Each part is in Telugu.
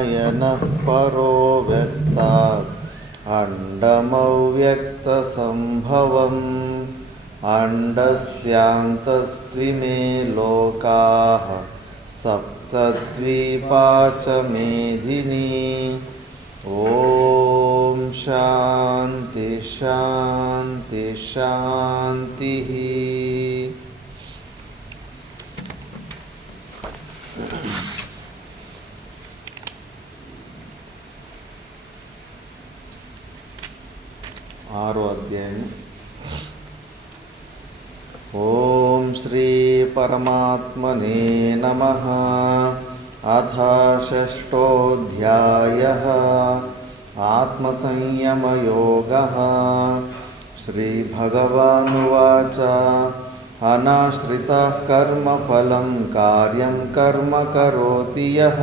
नारायणः परो व्यक्तात् अण्डमव्यक्तसम्भवम् अण्डस्यान्तस्त्विमे लोकाः सप्तद्वीपा च मेदिनी। ॐ शान्ति शान्ति शान्तिः। ఆరో అధ్యాయం. ఓం శ్రీ పరమాత్మనే నమః. అథ షష్ఠోऽధ్యాయः. ఆత్మసంయమయోగः. శ్రీభగవానువాచ అనాశ్రితः కర్మఫలం కార్యం కర్మ కరోతి యః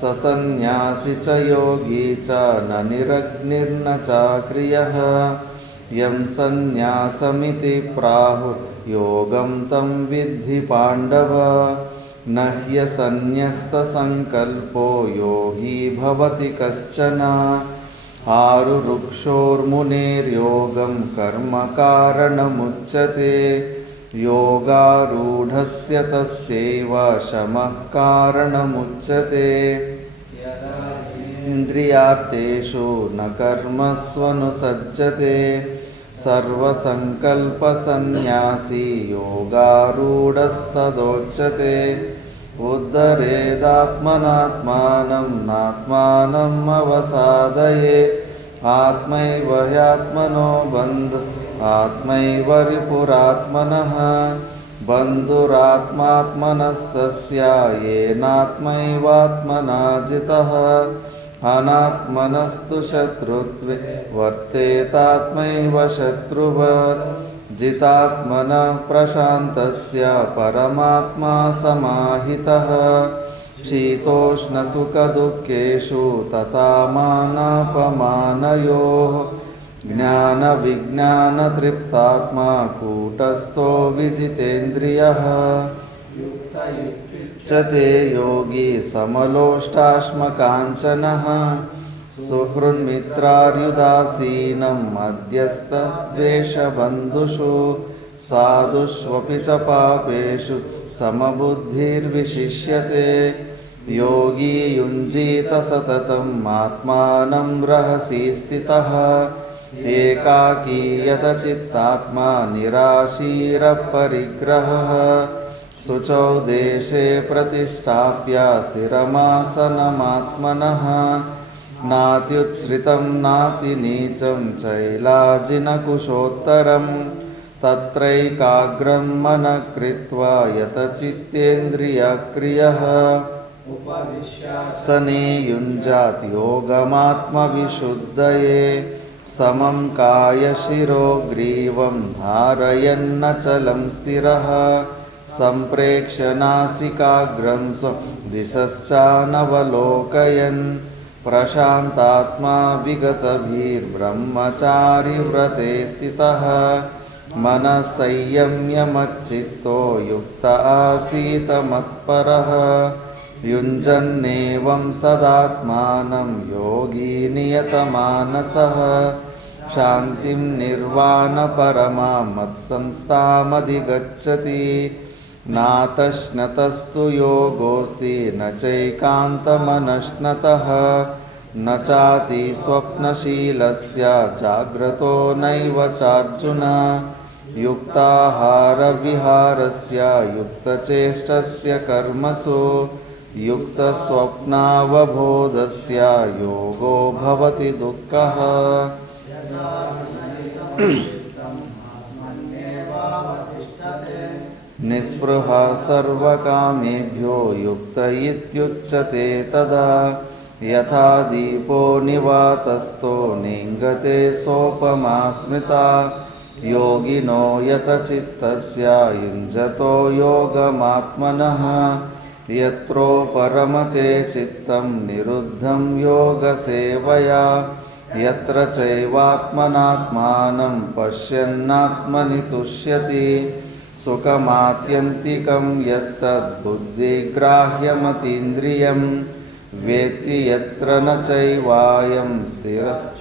స సన్యాసి చ యోగి చ న నిరగ్నిర్న చాక్రియః. యం సన్యాసమితి ప్రాహుర్యోగం తం విద్ధి పాండవ. న హ్యసన్యస్తసంకల్పో యోగీ భవతి కశ్చన. ఆరురుక్షోర్మునేర్యోగం కర్మ కారణముచ్యతే. యోగారూఢస్య తస్యైవ శమః కారణముచ్యతే. ఇంద్రియార్థేషు న కర్మస్వనుసజ్జతే. సర్వసంకల్పసన్యాసీ యోగారూఢస్తదోచ్యతే. ఉద్ధరేదాత్మనాత్మానం నాత్మానం అవసాదయేత్. ఆత్మైవ హ్యాత్మనో బంధు ఆత్మైవ రిపురాత్మనః. బంధురాత్మాత్మనస్తస్య యేనాత్మైవాత్మనా జితః. అనాత్మనస్తు శత్రుత్వే వర్తేతాత్మైవ శత్రువత్. జితాత్మనః ప్రశాంతస్య పరమాత్మా సమాహితః. శీతోష్ణసుఖదుఃఖేషు తథా మానాపమానయోః. జ్ఞానవిజ్ఞానతృప్తాత్మా కూటస్థో విజితేంద్రియః. యుక్తయుక్తయుక్తతే యోగి సమలోష్టాశ్మకాంచనః. సుహృన్మిత్రార్యుదాసీనం మధ్యస్థద్వేషబంధుషు. సాధుష్వపి చ పాపేషు సమబుద్ధిర్విశిష్యతే. యోగి యుంజీత సతతం ఆత్మానం రహసి స్థితః. ఏకాకీయత చిత్తాత్మా నిరాశీరపరిగ్రహः. శుచౌ దేశే ప్రతిష్టాప్య స్థిరమాసనమాత్మనః. నాత్యుత్సృతం నాతినీచం చైలాజినకుశోత్తరం. తత్రైకాగ్రం మనః కృత్వా యతచిత్తేంద్రియక్రియః. ఉపవిశ్యాసనే యుంజాత్ యోగమాత్మవిశుద్ధయే. సమం కాయశిరో గ్రీవం ధారయన్నచలం స్థిరః. సంప్రేక్ష్య నాసికాగ్రం స్వం దిశశ్చానవలోకయన్. ప్రశాంతాత్మా విగతభిర్బ్రహ్మచారి వ్రతే స్థితః. మనః సంయమ్య మచ్చిత్తో యుక్త ఆసీత మత్పరః. యుంజన్నేవం సదాత్మానం యోగి నియతమానసః. శాంతిం నిర్వాణపరమాం మత్సంస్థామధిగచ్చతి. నాతశ్నతస్తు యోగోస్తి న చైకాంతమనశ్నతః. న చాతి స్వప్నశీలస్య జాగ్రతో నైవ చార్జున. యుక్తాహారవిహారస్య యుక్తచేష్టస్య కర్మసు. యుక్తస్వప్నావబోధస్య యోగో భవతి దుఃఖః. నిస్పృహ సర్వకామేభ్యో యుక్త ఇత్యుచ్యతే తదా. యథా దీపో నివాతస్థో నింగతే సోపమా స్మృతా. యోగినో యతచిత్తస్య యుంజతో యోగమాత్మనః. యత్రో పరమతే చిత్తం నిరుద్ధం యోగసేవయా. యత్ర చైవాత్మనాత్మానం పశ్యన్నాత్మని తుష్యతి. సుఖమాత్యంతికం యత్తద్బుద్ధిగ్రాహ్యమతీంద్రియం. वेत्ति यत्र न चैवायं स्थिरश्च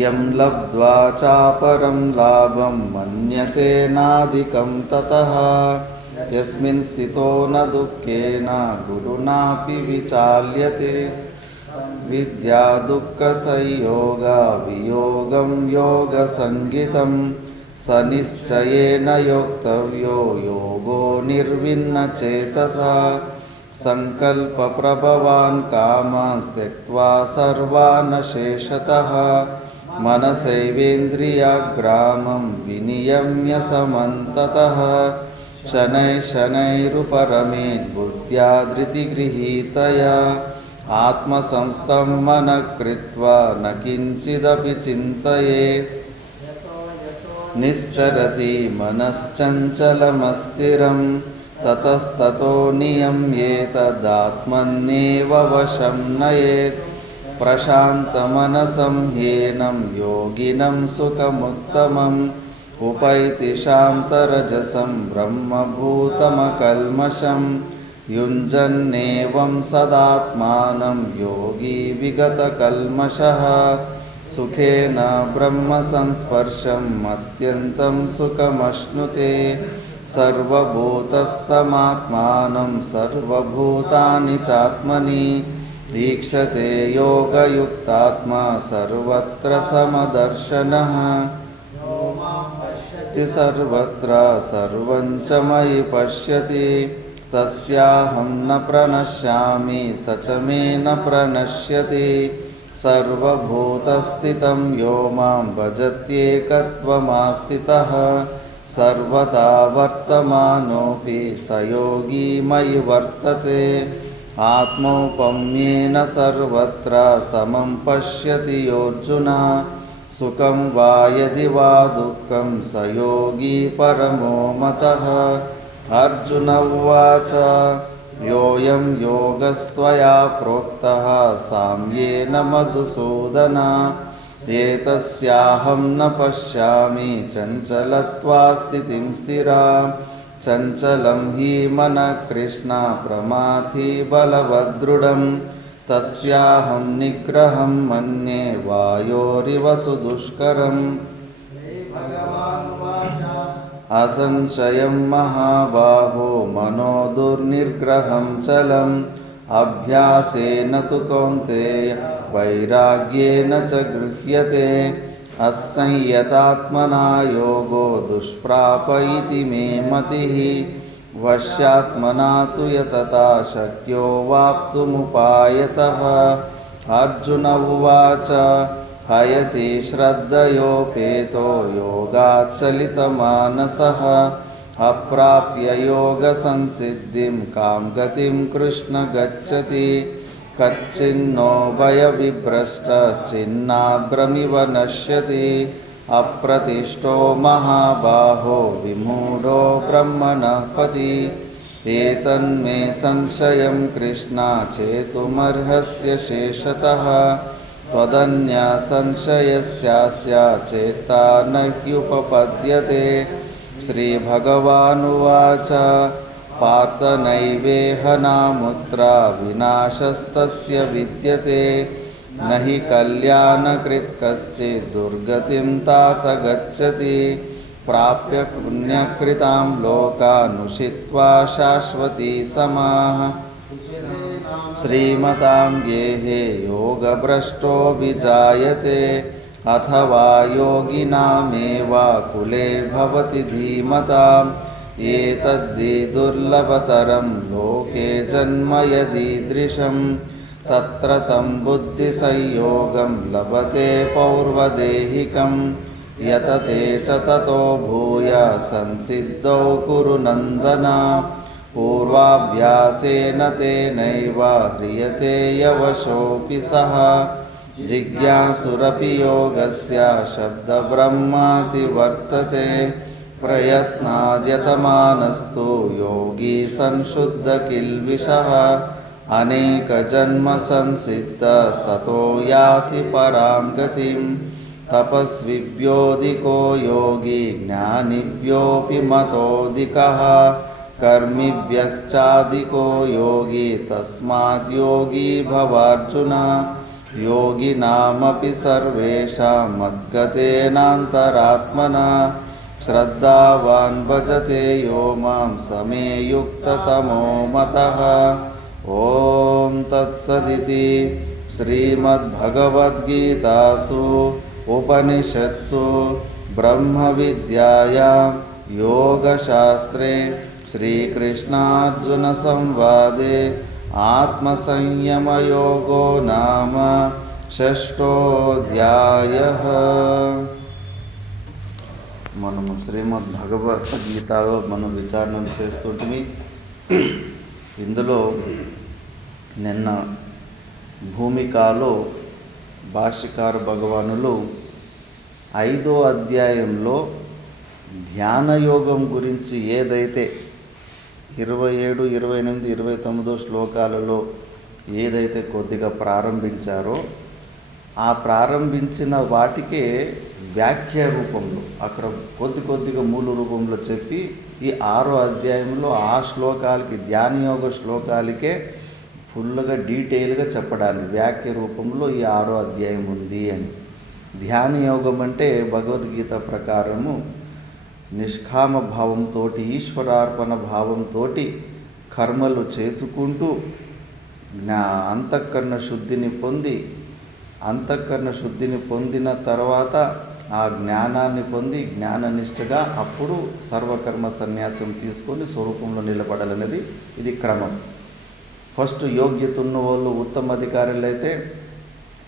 यं लब्ध्वा चापरं लाभं मन्यते नाधिकं ततः यस्मिन् स्थितो न दुःखेन गुरुणापि विचाल्यते विद्या दुःखसंयोगा वियोगं योगसंज्ञितं स निश्चयेन योक्तव्यो योगो निर्विण्णचेतसा संकल्पप्रभवान् कामांस्त्यक्त्वा सर्वान् शेषतः मनसैवेन्द्रियाग्रामं विनियम्य समन्ततः शनैः शनैरुपरमेत् बुद्ध्या धृतिगृहीतया आत्मसंस्थं मनः कृत्वा न किञ्चिदपि चिन्तयेत् निश्चरति मनश्चञ्चलमस्थिरं ततस्ततो नियम्येतदात्मन्येव वशं नयेत् प्रशान्तमनसं ह्येनं योगिनं सुखमुत्तमम् उपैति शान्तरजसं ब्रह्मभूतमकल्मषं युञ्जन्नेवं सदात्मानं योगी विगतकल्मषः सुखेन ब्रह्मसंस्पर्शम् अत्यन्तं सुखमश्नुते सर्वभूतस्थमात्मानं सर्वभूतानि चात्मनि ईक्षते योगयुक्तात्मा सर्वत्र समदर्शनः सर्वत्र सर्वं च मयि पश्यति तस्याहं न प्रणश्यामि स च मे न प्रणश्यति सर्वभूतस्थितं यो मां भजत्येकत्वमास्थितः सर्वथा वर्तमानोऽपि स योगी मयि वर्तते आत्मौपम्येन सर्वत्र समं पश्यति योऽर्जुन सुखं वा यदि वा दुःखं स योगी परमो मतः अर्जुन उवाच योऽयं योगस्त्वया प्रोक्तः साम्येन मधुसूदन एतस्याहं न पश्यामि चञ्चलत्वास्थितिं स्थिरां चञ्चलं हि मनः कृष्ण प्रमाथि बलवदृढं तस्याहं निग्रहं मन्ये वायोरिव सुदुष्करम् असंशयं महाबाहो मनो दुर्निग्रहं चलम् अभ्यासेन तु कौन्तेय वैराग्येन च गृह्यते असंयतात्मना योगो दुष्प्राप इति मे मतिः वश्यात्मना तु यतता शक्यो वाप्तुमुपायतः अर्जुन उवाच हयति श्रद्धयोपेतो योगाच्चलितमानसः अप्राप्य योगसंसिद्धिं कां गतिं कृष्ण गच्छति कच्चिन्नो भयविभ्रष्टश्चिन्नाभ्रमिव नश्यति अप्रतिष्ठो महाबाहो विमूढो ब्रह्मणः पथि एतन्मे संशयं कृष्ण चेतुमर्हस्य शेषतः त्वदन्यसंशयस्यास्य चेत्ता न ह्युपपद्यते श्रीभगवानुवाच पार्थ नैवेह नामुत्र विनाशस्तस्य विद्यते न हि कल्याणकृत् कश्चित् दुर्गतिं तात गच्छति प्राप्य पुण्यकृतां लोकानुषित्वा शाश्वती समाः श्रीमतां गेहे योगभ्रष्टोऽभिजायते अथवा योगिनामेव कुले भवति धीमताम् एतद्धि दुर्लभतरं लोके जन्म यदीदृशं तत्र तं बुद्धिसंयोगं लभते पौर्वदेहिकं यतते च ततो भूय संसिद्धौ कुरु नन्दन पूर्वाभ्यासेन तेनैव ह्रियते यवशोऽपि सः जिज्ञासुरपि योगस्य शब्दब्रह्माति वर्तते प्रयत्नाद्यतमानस्तु योगी संशुद्धकिल्बिषः अनेकजन्मसंसिद्धस्ततो याति परां गतिं तपस्विभ्योऽधिको योगी ज्ञानिभ्योऽपि मतोऽधिकः कर्मिभ्यश्चाधिको योगी तस्माद् योगी भवार्जुन योगिनामपि सर्वेषां मद्गतेनान्तरात्मना श्रद्धावान् भजते यो मां समे युक्ततमो मतः। ॐ तत्सदिति श्रीमद्भगवद्गीतासु उपनिषत्सु ब्रह्मविद्यायां योगशास्त्रे श्रीकृष्णार्जुनसंवादे आत्मसंयमयोगो नाम षष्ठोऽध्यायः। మనము శ్రీమద్భగవద్గీతలో మనం విచారణ చేస్తుంటిమి. ఇందులో నిన్న భూమికలో భాష్యకారు భగవానులు 5వ అధ్యాయంలో ధ్యానయోగం గురించి ఏదైతే 27, 28, 29 శ్లోకాలలో ఏదైతే కొద్దిగా ప్రారంభించారో ఆ ప్రారంభించిన వాటికే వ్యాఖ్య రూపంలో అక్కడ కొద్దిగా మూల రూపంలో చెప్పి ఈ 6వ అధ్యాయంలో ఆ శ్లోకాలకి ధ్యానయోగ శ్లోకాలకే ఫుల్గా డీటెయిల్గా చెప్పడానికి వ్యాఖ్య రూపంలో ఈ 6వ అధ్యాయం ఉంది అని. ధ్యానయోగం అంటే భగవద్గీత ప్రకారము నిష్కామ భావంతో ఈశ్వరార్పణ భావంతో కర్మలు చేసుకుంటూ అంతఃకరణ శుద్ధిని పొందిన తర్వాత ఆ జ్ఞానాన్ని పొంది జ్ఞాననిష్టగా అప్పుడు సర్వకర్మ సన్యాసం తీసుకొని స్వరూపంలో నిలబడాలనేది ఇది క్రమం. ఫస్ట్ యోగ్యత ఉన్న వాళ్ళు ఉత్తమ అధికారులు అయితే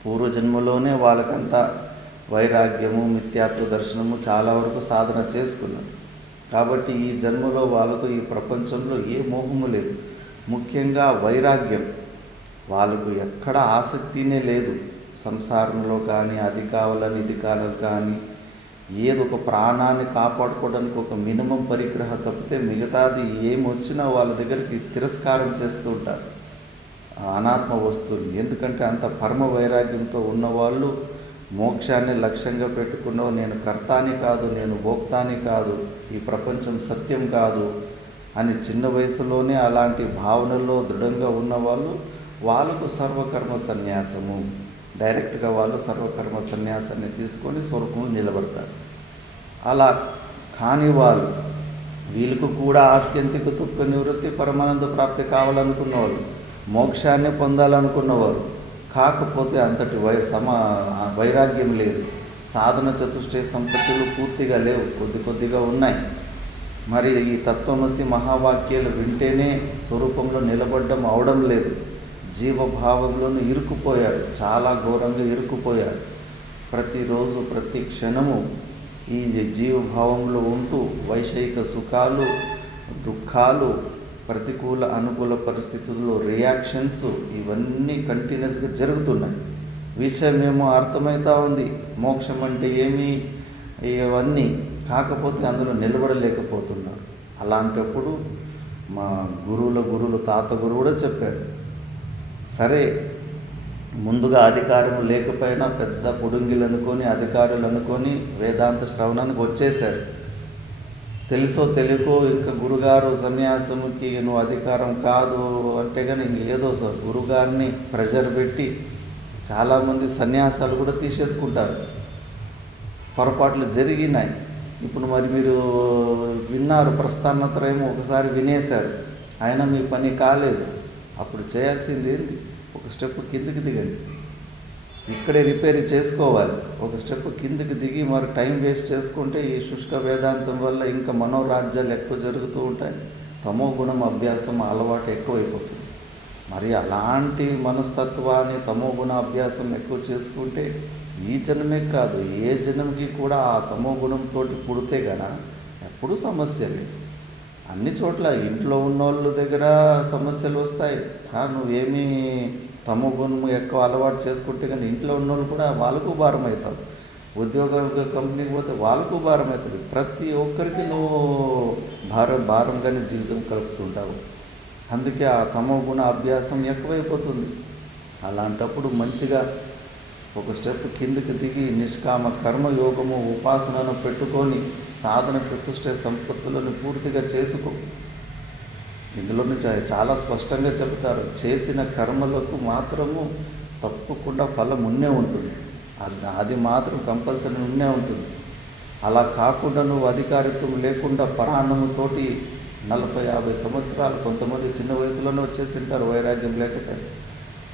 పూర్వజన్మలోనే వాళ్ళకంతా వైరాగ్యము మిథ్యాత్వ దర్శనము చాలా వరకు సాధన చేసుకున్నారు. కాబట్టి ఈ జన్మలో వాళ్ళకు ఈ ప్రపంచంలో ఏ మోహము లేదు. ముఖ్యంగా వైరాగ్యం, వాళ్ళకు ఎక్కడ ఆసక్తినే లేదు. సంసారంలో కానీ అది కావాలని ఇది కావాలి కానీ ఏదో ఒక ప్రాణాన్ని కాపాడుకోవడానికి ఒక మినిమం పరిగ్రహం తప్పితే మిగతాది ఏమొచ్చినా వాళ్ళ దగ్గరికి తిరస్కారం చేస్తూ ఉంటారు అనాత్మ వస్తువులు. ఎందుకంటే అంత పరమ వైరాగ్యంతో ఉన్నవాళ్ళు మోక్షాన్ని లక్ష్యంగా పెట్టుకున్నావు. నేను కర్తాని కాదు, నేను భోక్తాని కాదు, ఈ ప్రపంచం సత్యం కాదు అని చిన్న వయసులోనే అలాంటి భావనల్లో దృఢంగా ఉన్నవాళ్ళు వాళ్ళకు సర్వకర్మ సన్యాసము డైరెక్ట్గా వాళ్ళు సర్వకర్మ సన్యాసాన్ని తీసుకొని స్వరూపంలో నిలబడతారు. అలా కాని వాళ్ళు వీళ్ళకు కూడా ఆత్యంతిక దుఃఖ నివృత్తి పరమానంద ప్రాప్తి కావాలనుకున్న వాళ్ళు, మోక్షాన్ని పొందాలనుకున్నవారు, కాకపోతే అంతటి వైరాగ్యం లేదు. సాధన చతుష్టయ సంపత్తులు పూర్తిగా లేవు, కొద్దిగా ఉన్నాయి. మరి ఈ తత్వమసి మహావాక్యాలు వింటేనే స్వరూపంలో నిలబడడం అవడం లేదు. జీవభావంలోనూ ఇరుక్కుపోయారు, చాలా ఘోరంగా ఇరుక్కుపోయారు. ప్రతిరోజు ప్రతి క్షణము ఈ జీవభావంలో ఉంటూ వైషయిక సుఖాలు దుఃఖాలు ప్రతికూల అనుకూల పరిస్థితుల్లో రియాక్షన్స్ ఇవన్నీ కంటిన్యూస్గా జరుగుతున్నాయి. విషయమేమో అర్థమవుతూ ఉంది, మోక్షం అంటే ఏమి ఇవన్నీ, కాకపోతే అందులో నిలబడలేకపోతున్నారు. అలాంటప్పుడు మా గురువులు తాత గురువు కూడా చెప్పారు, సరే ముందుగా అధికారం లేకపోయినా పెద్ద పొడుంగిలు అనుకొని అధికారులు అనుకొని వేదాంత శ్రవణానికి వచ్చేశారు. తెలుసో తెలియకో ఇంకా గురుగారు సన్యాసముకి నువ్వు అధికారం కాదు అంటే కానీ ఏదో సార్ గురుగారిని ప్రెషర్ పెట్టి చాలామంది సన్యాసాలు కూడా తీసేసుకుంటారు. పొరపాట్లు జరిగినాయి. ఇప్పుడు మరి మీరు విన్నారు, ప్రస్థానత్రయం ఒకసారి వినేశారు, అయినా మీ పని కాలేదు. అప్పుడు చేయాల్సింది ఏంటి? ఒక స్టెప్ కిందికి దిగండి. ఇక్కడే రిపేర్ చేసుకోవాలి. ఒక స్టెప్ కిందికి దిగి మరి టైం వేస్ట్ చేసుకుంటే ఈ శుష్క వేదాంతం వల్ల ఇంకా మనోరాజ్యాలు ఎక్కువ జరుగుతూ ఉంటాయి. తమో గుణం అభ్యాసం అలవాటు ఎక్కువైపోతుంది. మరి అలాంటి మనస్తత్వాన్ని తమో గుణ అభ్యాసం ఎక్కువ చేసుకుంటే ఈ జన్మే కాదు ఏ జన్మకి కూడా ఆ తమో గుణంతో పుడితే గనా ఎప్పుడూ సమస్యలే. అన్ని చోట్ల ఇంట్లో ఉన్నోళ్ళ దగ్గర సమస్యలు వస్తాయి. నువ్వేమీ తమో గుణం ఎక్కువ అలవాటు చేసుకుంటే కానీ ఇంట్లో ఉన్నోళ్ళు కూడా వాళ్ళకు భారం అవుతావు. ఉద్యోగం కంపెనీకి పోతే వాళ్ళకు భారం అవుతుంది. ప్రతి ఒక్కరికి నువ్వు భారంగానే జీవితం కలుపుతుంటావు. అందుకే ఆ తమో గుణ అభ్యాసం ఎక్కువైపోతుంది. అలాంటప్పుడు మంచిగా ఒక స్టెప్ కిందికి దిగి నిష్కామ కర్మయోగము ఉపాసనను పెట్టుకొని సాధన చతుష్టయ సంపత్తులను పూర్తిగా చేసుకో. ఇందులోనే చాలా స్పష్టంగా చెబుతారు, చేసిన కర్మలకు మాత్రము తప్పకుండా ఫలం ఉన్నే ఉంటుంది. అది మాత్రం కంపల్సరీ ఉన్నే ఉంటుంది. అలా కాకుండా నువ్వు అధికారిత్వం లేకుండా పరాన్నముతోటి 40-50 సంవత్సరాలు, కొంతమంది చిన్న వయసులోనే వచ్చేసింటారు వైరాగ్యం లేకపోతే,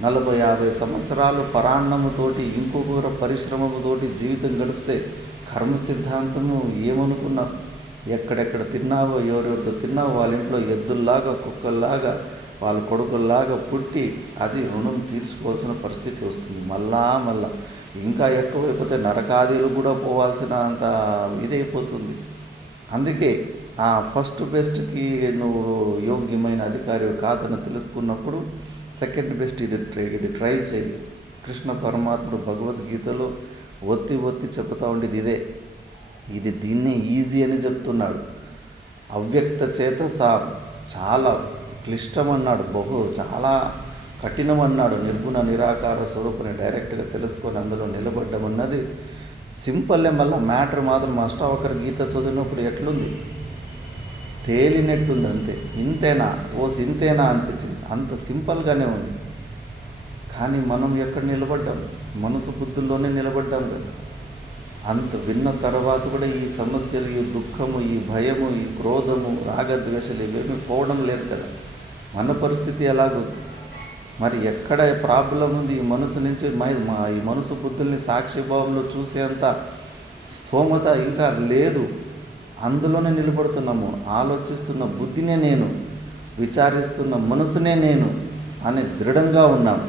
40-50 సంవత్సరాలు పరాన్నముతోటి ఇంకొకరు పరిశ్రమతోటి జీవితం గడిపితే కర్మ సిద్ధాంతము ఏమనుకున్నావు? ఎక్కడెక్కడ తిన్నావో, ఎవరెవరితో తిన్నావో, వాళ్ళ ఇంట్లో ఎద్దుల్లాగా కుక్కల్లాగా వాళ్ళ కొడుకుల్లాగా పుట్టి అది రుణం తీర్చుకోవాల్సిన పరిస్థితి వస్తుంది. మళ్ళా ఇంకా ఎక్కువైపోతే నరకాదీలు కూడా పోవాల్సిన అంత ఇదైపోతుంది. అందుకే ఆ ఫస్ట్ బెస్ట్కి నువ్వు యోగ్యమైన అధికారి కాదని తెలుసుకున్నప్పుడు సెకండ్ బెస్ట్ ఇది ట్రై చేయి. కృష్ణ పరమాత్ముడు భగవద్గీతలో ఒత్తి చెబుతూ ఉండేది ఇదే. దీన్నే ఈజీ అని చెప్తున్నాడు. అవ్యక్త చేత చాలా క్లిష్టమన్నాడు, చాలా కఠినమన్నాడు. నిర్గుణ నిరాకార స్వరూపుని డైరెక్ట్గా తెలుసుకొని అందులో నిలబడ్డమన్నది సింపుల్లే. మళ్ళీ మ్యాటర్ మాత్రం అష్టావకర గీత చదివినప్పుడు ఎట్లుంది, తేలినట్టుంది అంతే. ఇంతేనా అనిపించింది, అంత సింపుల్గానే ఉంది. కానీ మనం ఎక్కడ నిలబడ్డాం? మనసు బుద్ధుల్లోనే నిలబడ్డాం కదా. అంత విన్న తర్వాత కూడా ఈ సమస్యలు, ఈ దుఃఖము, ఈ భయము, ఈ క్రోధము, రాగద్వేషాలు ఇవేమీ పోవడం లేదు కదా. మన పరిస్థితి ఎలాగుంది మరి? ఎక్కడ ప్రాబ్లం ఉంది? ఈ మనసు నుంచి ఈ మనసు బుద్ధుల్ని సాక్షిభావంలో చూసేంత స్తోమత ఇంకా లేదు. అందులోనే నిలబడుతున్నాము. ఆలోచిస్తున్న బుద్ధినే నేను, విచారిస్తున్న మనసునే నేను అని దృఢంగా ఉన్నాం.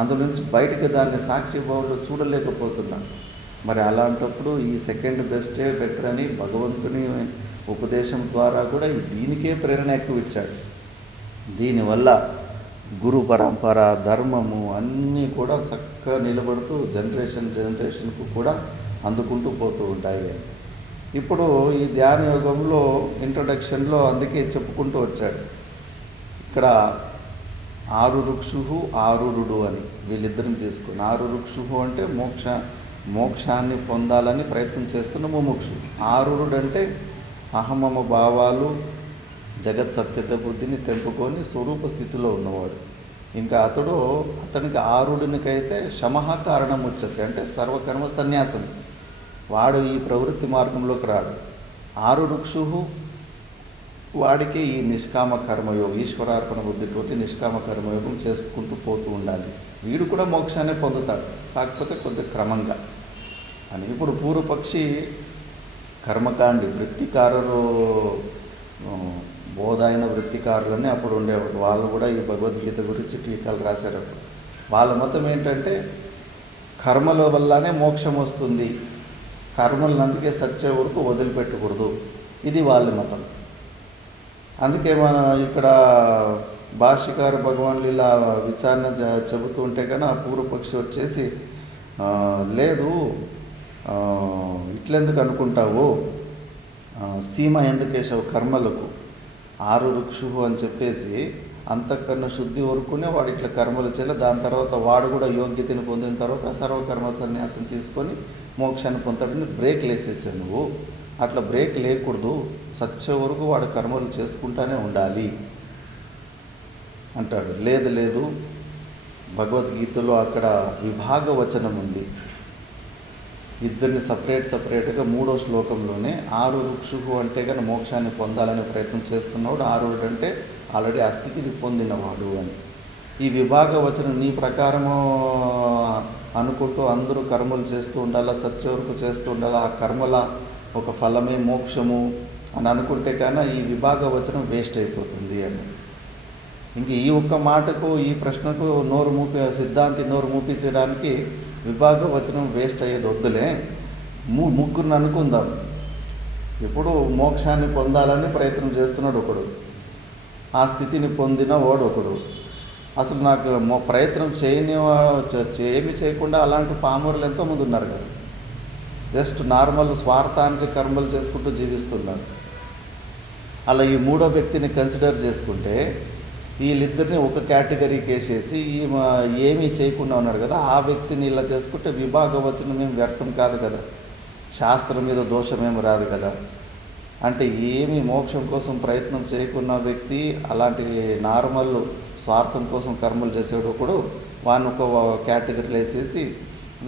అందులోంచి బయటకు దాన్ని సాక్షిభావంలో చూడలేకపోతున్నాం. మరి అలాంటప్పుడు ఈ సెకండ్ బెస్టే బెటర్ అని భగవంతుని ఉపదేశం ద్వారా కూడా దీనికే ప్రేరణ ఎక్కువ ఇచ్చాడు. దీనివల్ల గురు పరంపర, ధర్మము అన్నీ కూడా చక్కగా నిలబడుతూ జనరేషన్కు కూడా అందుకుంటూ పోతూ ఉంటాయి. ఇప్పుడు ఈ ధ్యాన యోగంలో ఇంట్రడక్షన్లో అందుకే చెప్పుకుంటూ వచ్చాడు. ఇక్కడ ఆరురుక్షు ఆరురుడు అని వీళ్ళిద్దరిని తీసుకుని, ఆరురుక్షు అంటే మోక్షాన్ని పొందాలని ప్రయత్నం చేస్తున్న ముముక్షు. ఆరురుడు అంటే అహమమ భావాలు, జగత్ సత్యత బుద్ధిని తెంపుకొని స్వరూప స్థితిలో ఉన్నవాడు. ఇంకా అతనికి ఆరుడినికైతే శమః కారణం ఉచ్యతే అంటే సర్వకర్మ సన్యాసం. వాడు ఈ ప్రవృత్తి మార్గంలోకి రాడు. ఆరురుక్షు వాడికి ఈ నిష్కామ కర్మయోగం, ఈశ్వరార్పణ బుద్ధితోటి నిష్కామ కర్మయోగం చేసుకుంటూ పోతూ ఉండాలి. వీడు కూడా మోక్షాన్ని పొందుతాడు, కాకపోతే కొద్ది క్రమంగా అని. ఇప్పుడు పూర్వపక్షి కర్మకాండి వృత్తికారులు, బోధాయన వృత్తికారులని అప్పుడు ఉండేవారు. వాళ్ళు కూడా ఈ భగవద్గీత గురించి టీకాలు రాశారు. వాళ్ళ మతం ఏంటంటే కర్మల వల్లనే మోక్షం వస్తుంది, కర్మలను అందుకే సచ్చే వరకు వదిలిపెట్టకూడదు, ఇది వాళ్ళ మతం. అందుకే మన ఇక్కడ భాష్యకారు భగవాన్లు ఇలా విచారణ చెబుతూ ఉంటే కన్నా పూర్వపక్షి వచ్చేసి లేదు ఇట్లెందుకు అనుకుంటావు, సీమ ఎందుకేసావు కర్మలకు, ఆరురుక్షు అని చెప్పేసి అంతఃకరణ శుద్ధి వరకునే వాడు ఇట్లా కర్మలు చేయాలి. దాని తర్వాత వాడు కూడా యోగ్యతను పొందిన తర్వాత సర్వకర్మ సన్యాసం తీసుకొని మోక్షాన్ని పొందడానికి బ్రేక్ వేసేసావు నువ్వు. అట్లా బ్రేక్ లేకూడదు, సచ్చే వరకు వాడు కర్మలు చేసుకుంటానే ఉండాలి అంటాడు. లేదు భగవద్గీతలో అక్కడ విభాగ వచనం ఉంది. ఇద్దరిని సపరేట్గా 3వ శ్లోకంలోనే ఆరురుక్షు అంటే కానీ మోక్షాన్ని పొందాలని ప్రయత్నం చేస్తున్నవాడు, ఆరుడు అంటే ఆల్రెడీ ఆ స్థితిని పొందినవాడు అని. ఈ విభాగ వచనం నీ ప్రకారము అనుకుంటూ అందరూ కర్మలు చేస్తూ ఉండాలా, సచ్చే వరకు చేస్తూ ఉండాలా, ఆ కర్మల ఒక ఫలమే మోక్షము అని అనుకుంటే కన్నా ఈ విభాగ వచనం వేస్ట్ అయిపోతుంది అని. ఇంక ఈ ఒక్క మాటకు, ఈ ప్రశ్నకు సిద్ధాంతి నోరు మూపించడానికి విభాగ వచనం వేస్ట్ అయ్యేది వద్దులే. ముగ్గురిని అనుకుందాం. ఇప్పుడు మోక్షాన్ని పొందాలని ప్రయత్నం చేస్తున్నాడు ఒకడు, ఆ స్థితిని పొందిన వాడు ఒకడు. అసలు నాకు ప్రయత్నం ఏమి చేయకుండా అలాంటి పామరులు ఎంతోమంది ఉన్నారు కదా, జస్ట్ నార్మల్ స్వార్థానికి కర్మలు చేసుకుంటూ జీవిస్తున్నారు. అలా ఈ 3వ వ్యక్తిని కన్సిడర్ చేసుకుంటే వీళ్ళిద్దరిని ఒక కేటగిరీకి వేసేసి ఏమీ చేయకుండా ఉన్నారు కదా, ఆ వ్యక్తిని ఇలా చేసుకుంటే విభాగ వచనం ఏం వ్యర్థం కాదు కదా, శాస్త్రం మీద దోషమేమి రాదు కదా. అంటే ఏమి మోక్షం కోసం ప్రయత్నం చేయకున్న వ్యక్తి అలాంటి నార్మల్ స్వార్థం కోసం కర్మలు చేసేటప్పుడు వాడిని ఒక కేటగిరీలో వేసేసి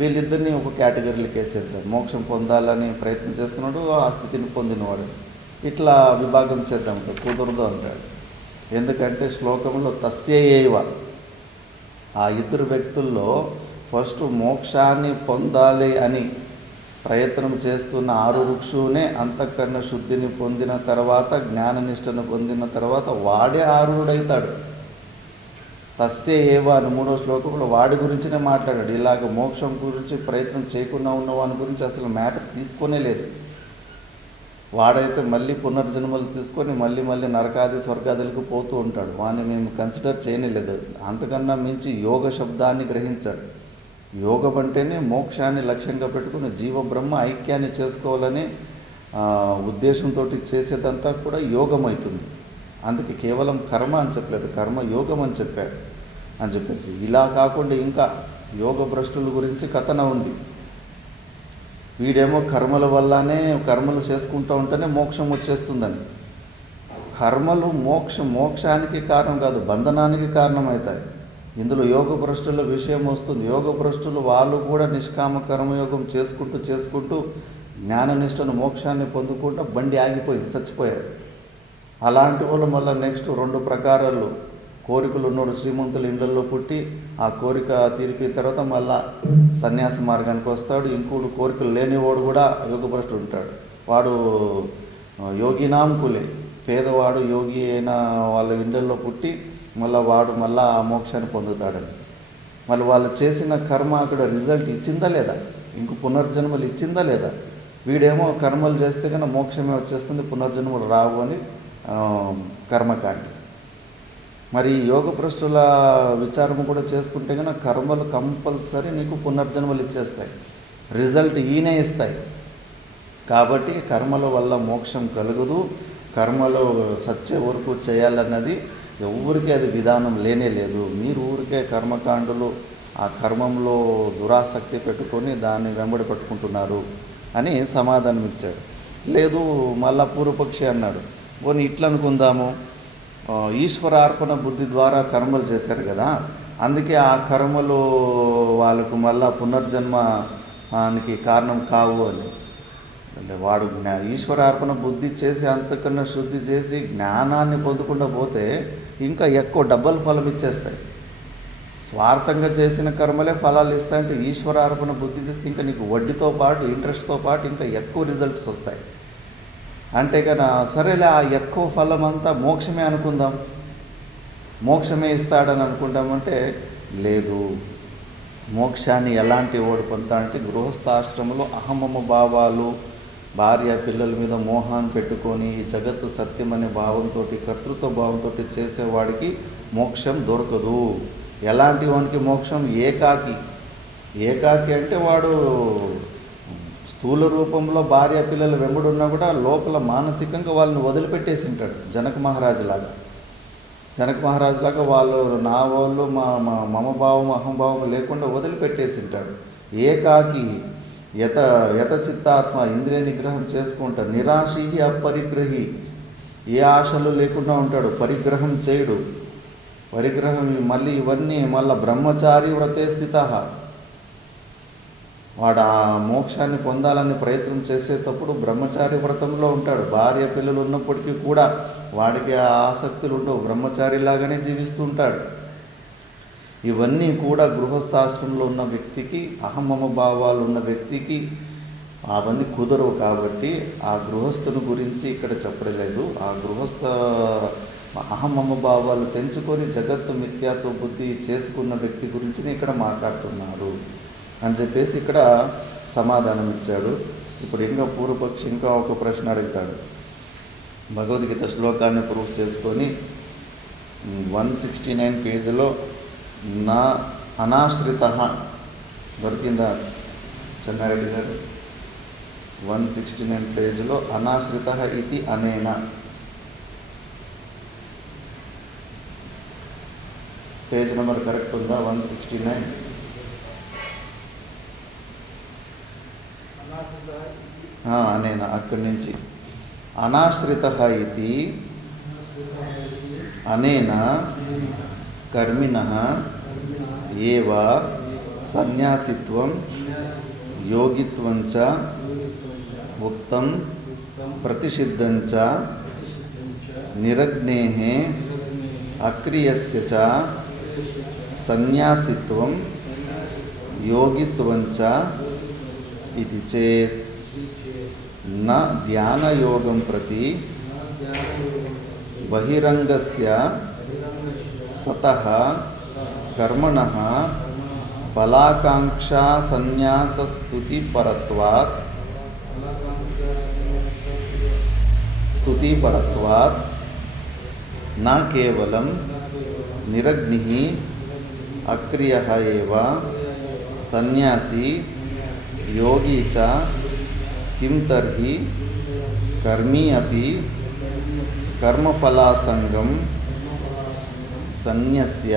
వీళ్ళిద్దరిని ఒక కేటగిరీలోకి వేసేద్దాం. మోక్షం పొందాలని ప్రయత్నం చేస్తున్నాడు, ఆ స్థితిని పొందినవాడు, ఇట్లా విభాగం చేద్దాం. కుదరదు అంటాడు. ఎందుకంటే శ్లోకంలో తస్యైవ, ఆ ఇద్దరు వ్యక్తుల్లో ఫస్ట్ మోక్షాన్ని పొందాలి అని ప్రయత్నం చేస్తున్న ఆరురుక్షునే అంతఃకరణ శుద్ధిని పొందిన తర్వాత, జ్ఞాననిష్టను పొందిన తర్వాత వాడే ఆరుడవుతాడు. తస్య ఏవ అని 3వ శ్లోకంలో వాడి గురించినే మాట్లాడాడు. ఇలాగ మోక్షం గురించి ప్రయత్నం చేయకుండా ఉన్నవాని గురించి అసలు మ్యాటర్ తీసుకోనే లేదు. వాడైతే మళ్ళీ పునర్జన్మలు తీసుకొని మళ్ళీ నరకాది స్వర్గాదులకు పోతూ ఉంటాడు. వాడిని మేము కన్సిడర్ చేయలేదు. అంతకన్నా మించి యోగ శబ్దాన్ని గ్రహించాడు. యోగం అంటేనే మోక్షాన్ని లక్ష్యంగా పెట్టుకుని జీవబ్రహ్మ ఐక్యాన్ని చేసుకోవాలని ఉద్దేశంతో చేసేదంతా కూడా యోగం అవుతుంది. అందుకే కేవలం కర్మ అని చెప్పలేదు, కర్మ యోగం అని చెప్పారు అని చెప్పేసి. ఇలా కాకుండా ఇంకా యోగ భ్రష్టుల గురించి కథన ఉంది. వీడేమో కర్మల వల్లనే కర్మలు చేసుకుంటూ ఉంటేనే మోక్షం వచ్చేస్తుందని. కర్మలు మోక్షానికి కారణం కాదు, బంధనానికి కారణమవుతాయి. ఇందులో యోగ భ్రష్టుల విషయం వస్తుంది. యోగ భ్రష్టులు వాళ్ళు కూడా నిష్కామ కర్మయోగం చేసుకుంటూ జ్ఞాననిష్టను మోక్షాన్ని పొందుకుంటూ బండి ఆగిపోయింది, చచ్చిపోయారు. అలాంటి వాళ్ళు మళ్ళీ నెక్స్ట్ 2 ప్రకారాలు, కోరికలు ఉన్నోడు శ్రీమంతుల ఇళ్లలో పుట్టి ఆ కోరిక తీరిపోయిన తర్వాత మళ్ళా సన్యాస మార్గానికి వస్తాడు. ఇంకోడు కోరికలు లేనివాడు కూడా యోగభ్రష్టుడు ఉంటాడు. వాడు యోగినాం కులే, పేదవాడు యోగి అయిన వాళ్ళ ఇళ్లలో పుట్టి వాడు మళ్ళా ఆ మోక్షాన్ని పొందుతాడని. మళ్ళీ వాళ్ళు చేసిన కర్మ అక్కడ రిజల్ట్ ఇచ్చిందా లేదా, ఇంకో పునర్జన్మలు ఇచ్చిందా లేదా. వీడేమో కర్మలు చేస్తే కన్నా మోక్షమే వచ్చేస్తుంది, పునర్జన్మలు రావు అని కర్మకాండి. మరి యోగ భ్రష్టుల విచారం కూడా చేసుకుంటే కన్నా కర్మలు కంపల్సరీ నీకు పునర్జన్మలు ఇచ్చేస్తాయి, రిజల్ట్ ఈయనే ఇస్తాయి. కాబట్టి కర్మల వల్ల మోక్షం కలుగదు. కర్మలు సచ్చే వరకు చేయాలన్నది ఎవరికి అది విధానం లేనే లేదు. మీరు ఊరికే కర్మకాండులు ఆ కర్మంలో దురాసక్తి పెట్టుకొని దాన్ని వెంబడి పట్టుకుంటున్నారు అని సమాధానం ఇచ్చాడు. లేదు మళ్ళా పూర్వపక్షి అన్నాడు, పోనీ ఇట్లా అనుకుందాము, ఈశ్వరార్పణ బుద్ధి ద్వారా కర్మలు చేశారు కదా, అందుకే ఆ కర్మలు వాళ్ళకు మళ్ళా పునర్జన్మానికి కారణం కావు అని. అంటే వాడు ఈశ్వరార్పణ బుద్ధి చేసి అంతకన్నా శుద్ధి చేసి జ్ఞానాన్ని పొందకుండా పోతే ఇంకా ఎక్కువ డబ్బల్ ఫలం ఇచ్చేస్తాయి. స్వార్థంగా చేసిన కర్మలే ఫలాలు ఇస్తాయంటే ఈశ్వరార్పణ బుద్ధి చేస్తే ఇంకా నీకు వడ్డీతో పాటు ఇంట్రెస్ట్తో పాటు ఇంకా ఎక్కువ రిజల్ట్స్ వస్తాయి. అంటే కన్నా సరేలే ఆ ఎక్కువ ఫలం అంతా మోక్షమే అనుకుందాం, మోక్షమే ఇస్తాడని అనుకుంటామంటే లేదు. మోక్షాన్ని ఎలాంటి వాడు పొందుతాడంటే గృహస్థాశ్రమంలో అహమమ భావాలు, భార్య పిల్లల మీద మోహాన్ని పెట్టుకొని ఈ జగత్తు సత్యం అనే భావంతో కర్తృత్వ భావంతో చేసేవాడికి మోక్షం దొరకదు. ఎలాంటి వానికి మోక్షం? ఏకాకి అంటే వాడు స్థూల రూపంలో భార్య పిల్లలు వెంబడున్నా కూడా లోపల మానసికంగా వాళ్ళని వదిలిపెట్టేసి ఉంటాడు. జనక మహారాజులాగా వాళ్ళు నా వాళ్ళు మమభావం అహంభావం లేకుండా వదిలిపెట్టేసి ఉంటాడు. ఏకాకి యత చిత్తాత్మ, ఇంద్రియ నిగ్రహం చేసుకుంటాడు. నిరాశి అపరిగ్రహి, ఏ ఆశలు లేకుండా ఉంటాడు, పరిగ్రహం చేయడు. పరిగ్రహం మళ్ళీ ఇవన్నీ మళ్ళీ బ్రహ్మచారి వ్రతే స్థిత. వాడు ఆ మోక్షాన్ని పొందాలని ప్రయత్నం చేసేటప్పుడు బ్రహ్మచారి వ్రతంలో ఉంటాడు. భార్య పిల్లలు ఉన్నప్పటికీ కూడా వాడికి ఆ ఆసక్తులు ఉండవు, బ్రహ్మచారిలాగానే జీవిస్తూ ఉంటాడు. ఇవన్నీ కూడా గృహస్థాశ్రమంలో ఉన్న వ్యక్తికి, అహమమ భావాలు ఉన్న వ్యక్తికి అవన్నీ కుదరవు. కాబట్టి ఆ గృహస్థుని గురించి ఇక్కడ చెప్పలేదు. ఆ గృహస్థ అహమమ భావాలు పెంచుకొని జగత్తు మిథ్యాత్వ బుద్ధి చేసుకున్న వ్యక్తి గురించి ఇక్కడ మాట్లాడుతున్నారు అని చెప్పేసి ఇక్కడ సమాధానం ఇచ్చాడు. ఇప్పుడు ఇంకా పూర్వపక్షి ఇంకా ఒక ప్రశ్న అడుగుతాడు. భగవద్గీత శ్లోకాన్ని ప్రూఫ్ చేసుకొని 169 పేజీలో నా అనాశ్రిత దొరికిందా చెన్నారెడ్డి గారు? 169 పేజీలో అనాశ్రిత ఇది అనేన పేజ్ నెంబర్ కరెక్ట్ ఉందా? 169 అనేన అక్కడి నుంచి అనాశ్రితః ఇతి అనేన కర్మిణః ఏవ సన్యాసిత్వం యోగిత్వం చ ఉక్తం ప్రతిషిద్ధం చ నిరగ్నేః అక్రియస్య చ సన్యాసిత్వం యోగిత్వం చ ఇది చేత్ న ధ్యానయోగం ప్రతి బహిరంగస్య సతః కర్మణః ఫలాకాంక్షా సన్యాసస్తుతిపరత్వాత్ న కేవలం నిరగ్నిః అక్రియః ఏవ సన్యాసి యోగి చ కిం తర్హి కర్మీ అపి కర్మఫలాసంగం సన్యస్య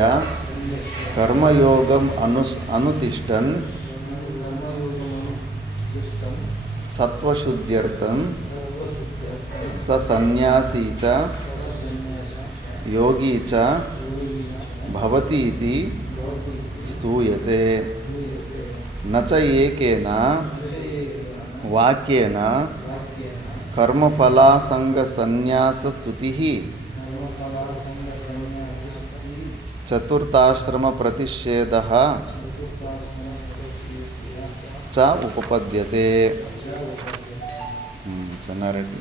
కర్మయోగం అనుతిష్టన్ సత్వశుద్ధ్యర్థం స సన్యాసీ చ యోగి చ భవతి ఇతి స్తూయతే న చ ఏకేన వాక్యేన కర్మఫలాసంగసన్యాసస్తుతిః చతుర్థాశ్రమప్రతిషేధః చ ఉపపద్యతే. చెన్నారెడ్డి.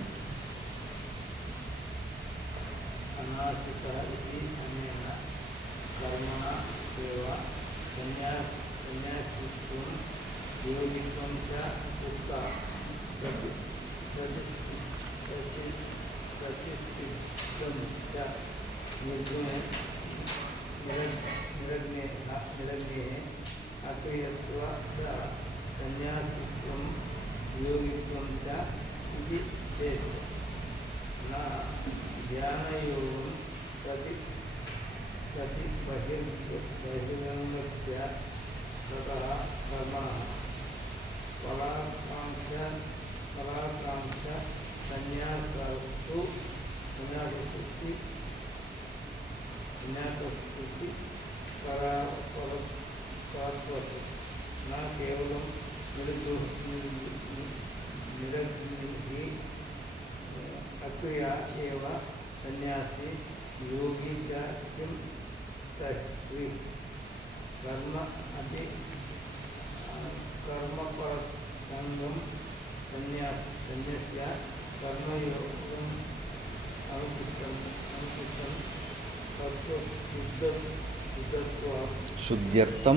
శుద్ధ్యర్థం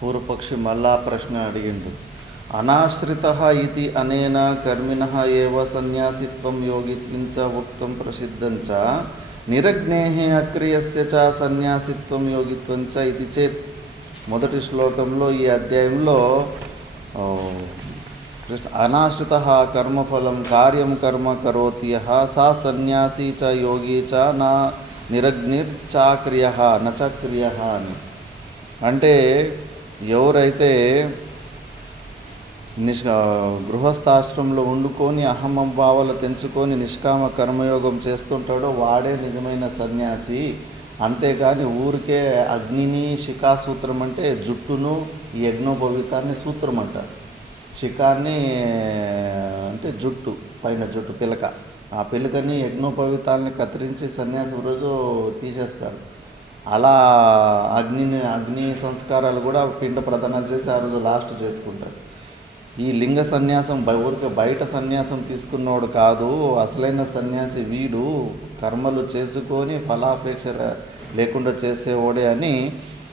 పూర్వపక్షి మళ్ళా ప్రశ్న అడిగిండు. అనాశ్రితః ఇతి అనేన కర్మిణః ఏవ సన్యాసిత్వం యోగిత్వం చ ఉక్తం ప్రసిద్ధం చ నిరగ్నేః అక్రియస్య చ సన్యాసిత్వం యోగిత్వం చ ఇది చేత్. మొదటి శ్లోకంలో ఈ అధ్యాయంలో అనాశ్రితః కర్మఫలం కార్యం కర్మ కరోతి యః సా సన్యాసి చ యోగి చ నా నిరగ్నిర్చాక్రియః నచక్రియః అని. అంటే ఎవరైతే గృహస్థాశ్రమంలో వండుకొని అహంభావాలు తెంచుకొని నిష్కామ కర్మయోగం చేస్తుంటాడో వాడే నిజమైన సన్యాసి. అంతేగాని ఊరికే అగ్నిని శిఖాసూత్రం అంటే జుట్టును ఈ యజ్ఞోపవీతాన్ని సూత్రం అంటారు. శిఖాన్ని అంటే జుట్టు, పైన జుట్టు పిలక, ఆ పిలకని యజ్ఞోపవీతాలని కత్తిరించి సన్యాసి రోజు తీసేస్తారు. అలా అగ్ని సంస్కారాలు కూడా పిండ ప్రదానాలు చేసి ఆ రోజు లాస్ట్ చేసుకుంటారు. ఈ లింగ సన్యాసం ఊరికే బయట సన్యాసం తీసుకున్నవాడు కాదు, అసలైన సన్యాసి వీడు కర్మలు చేసుకొని ఫలాపేక్ష లేకుండా చేసేవాడే అని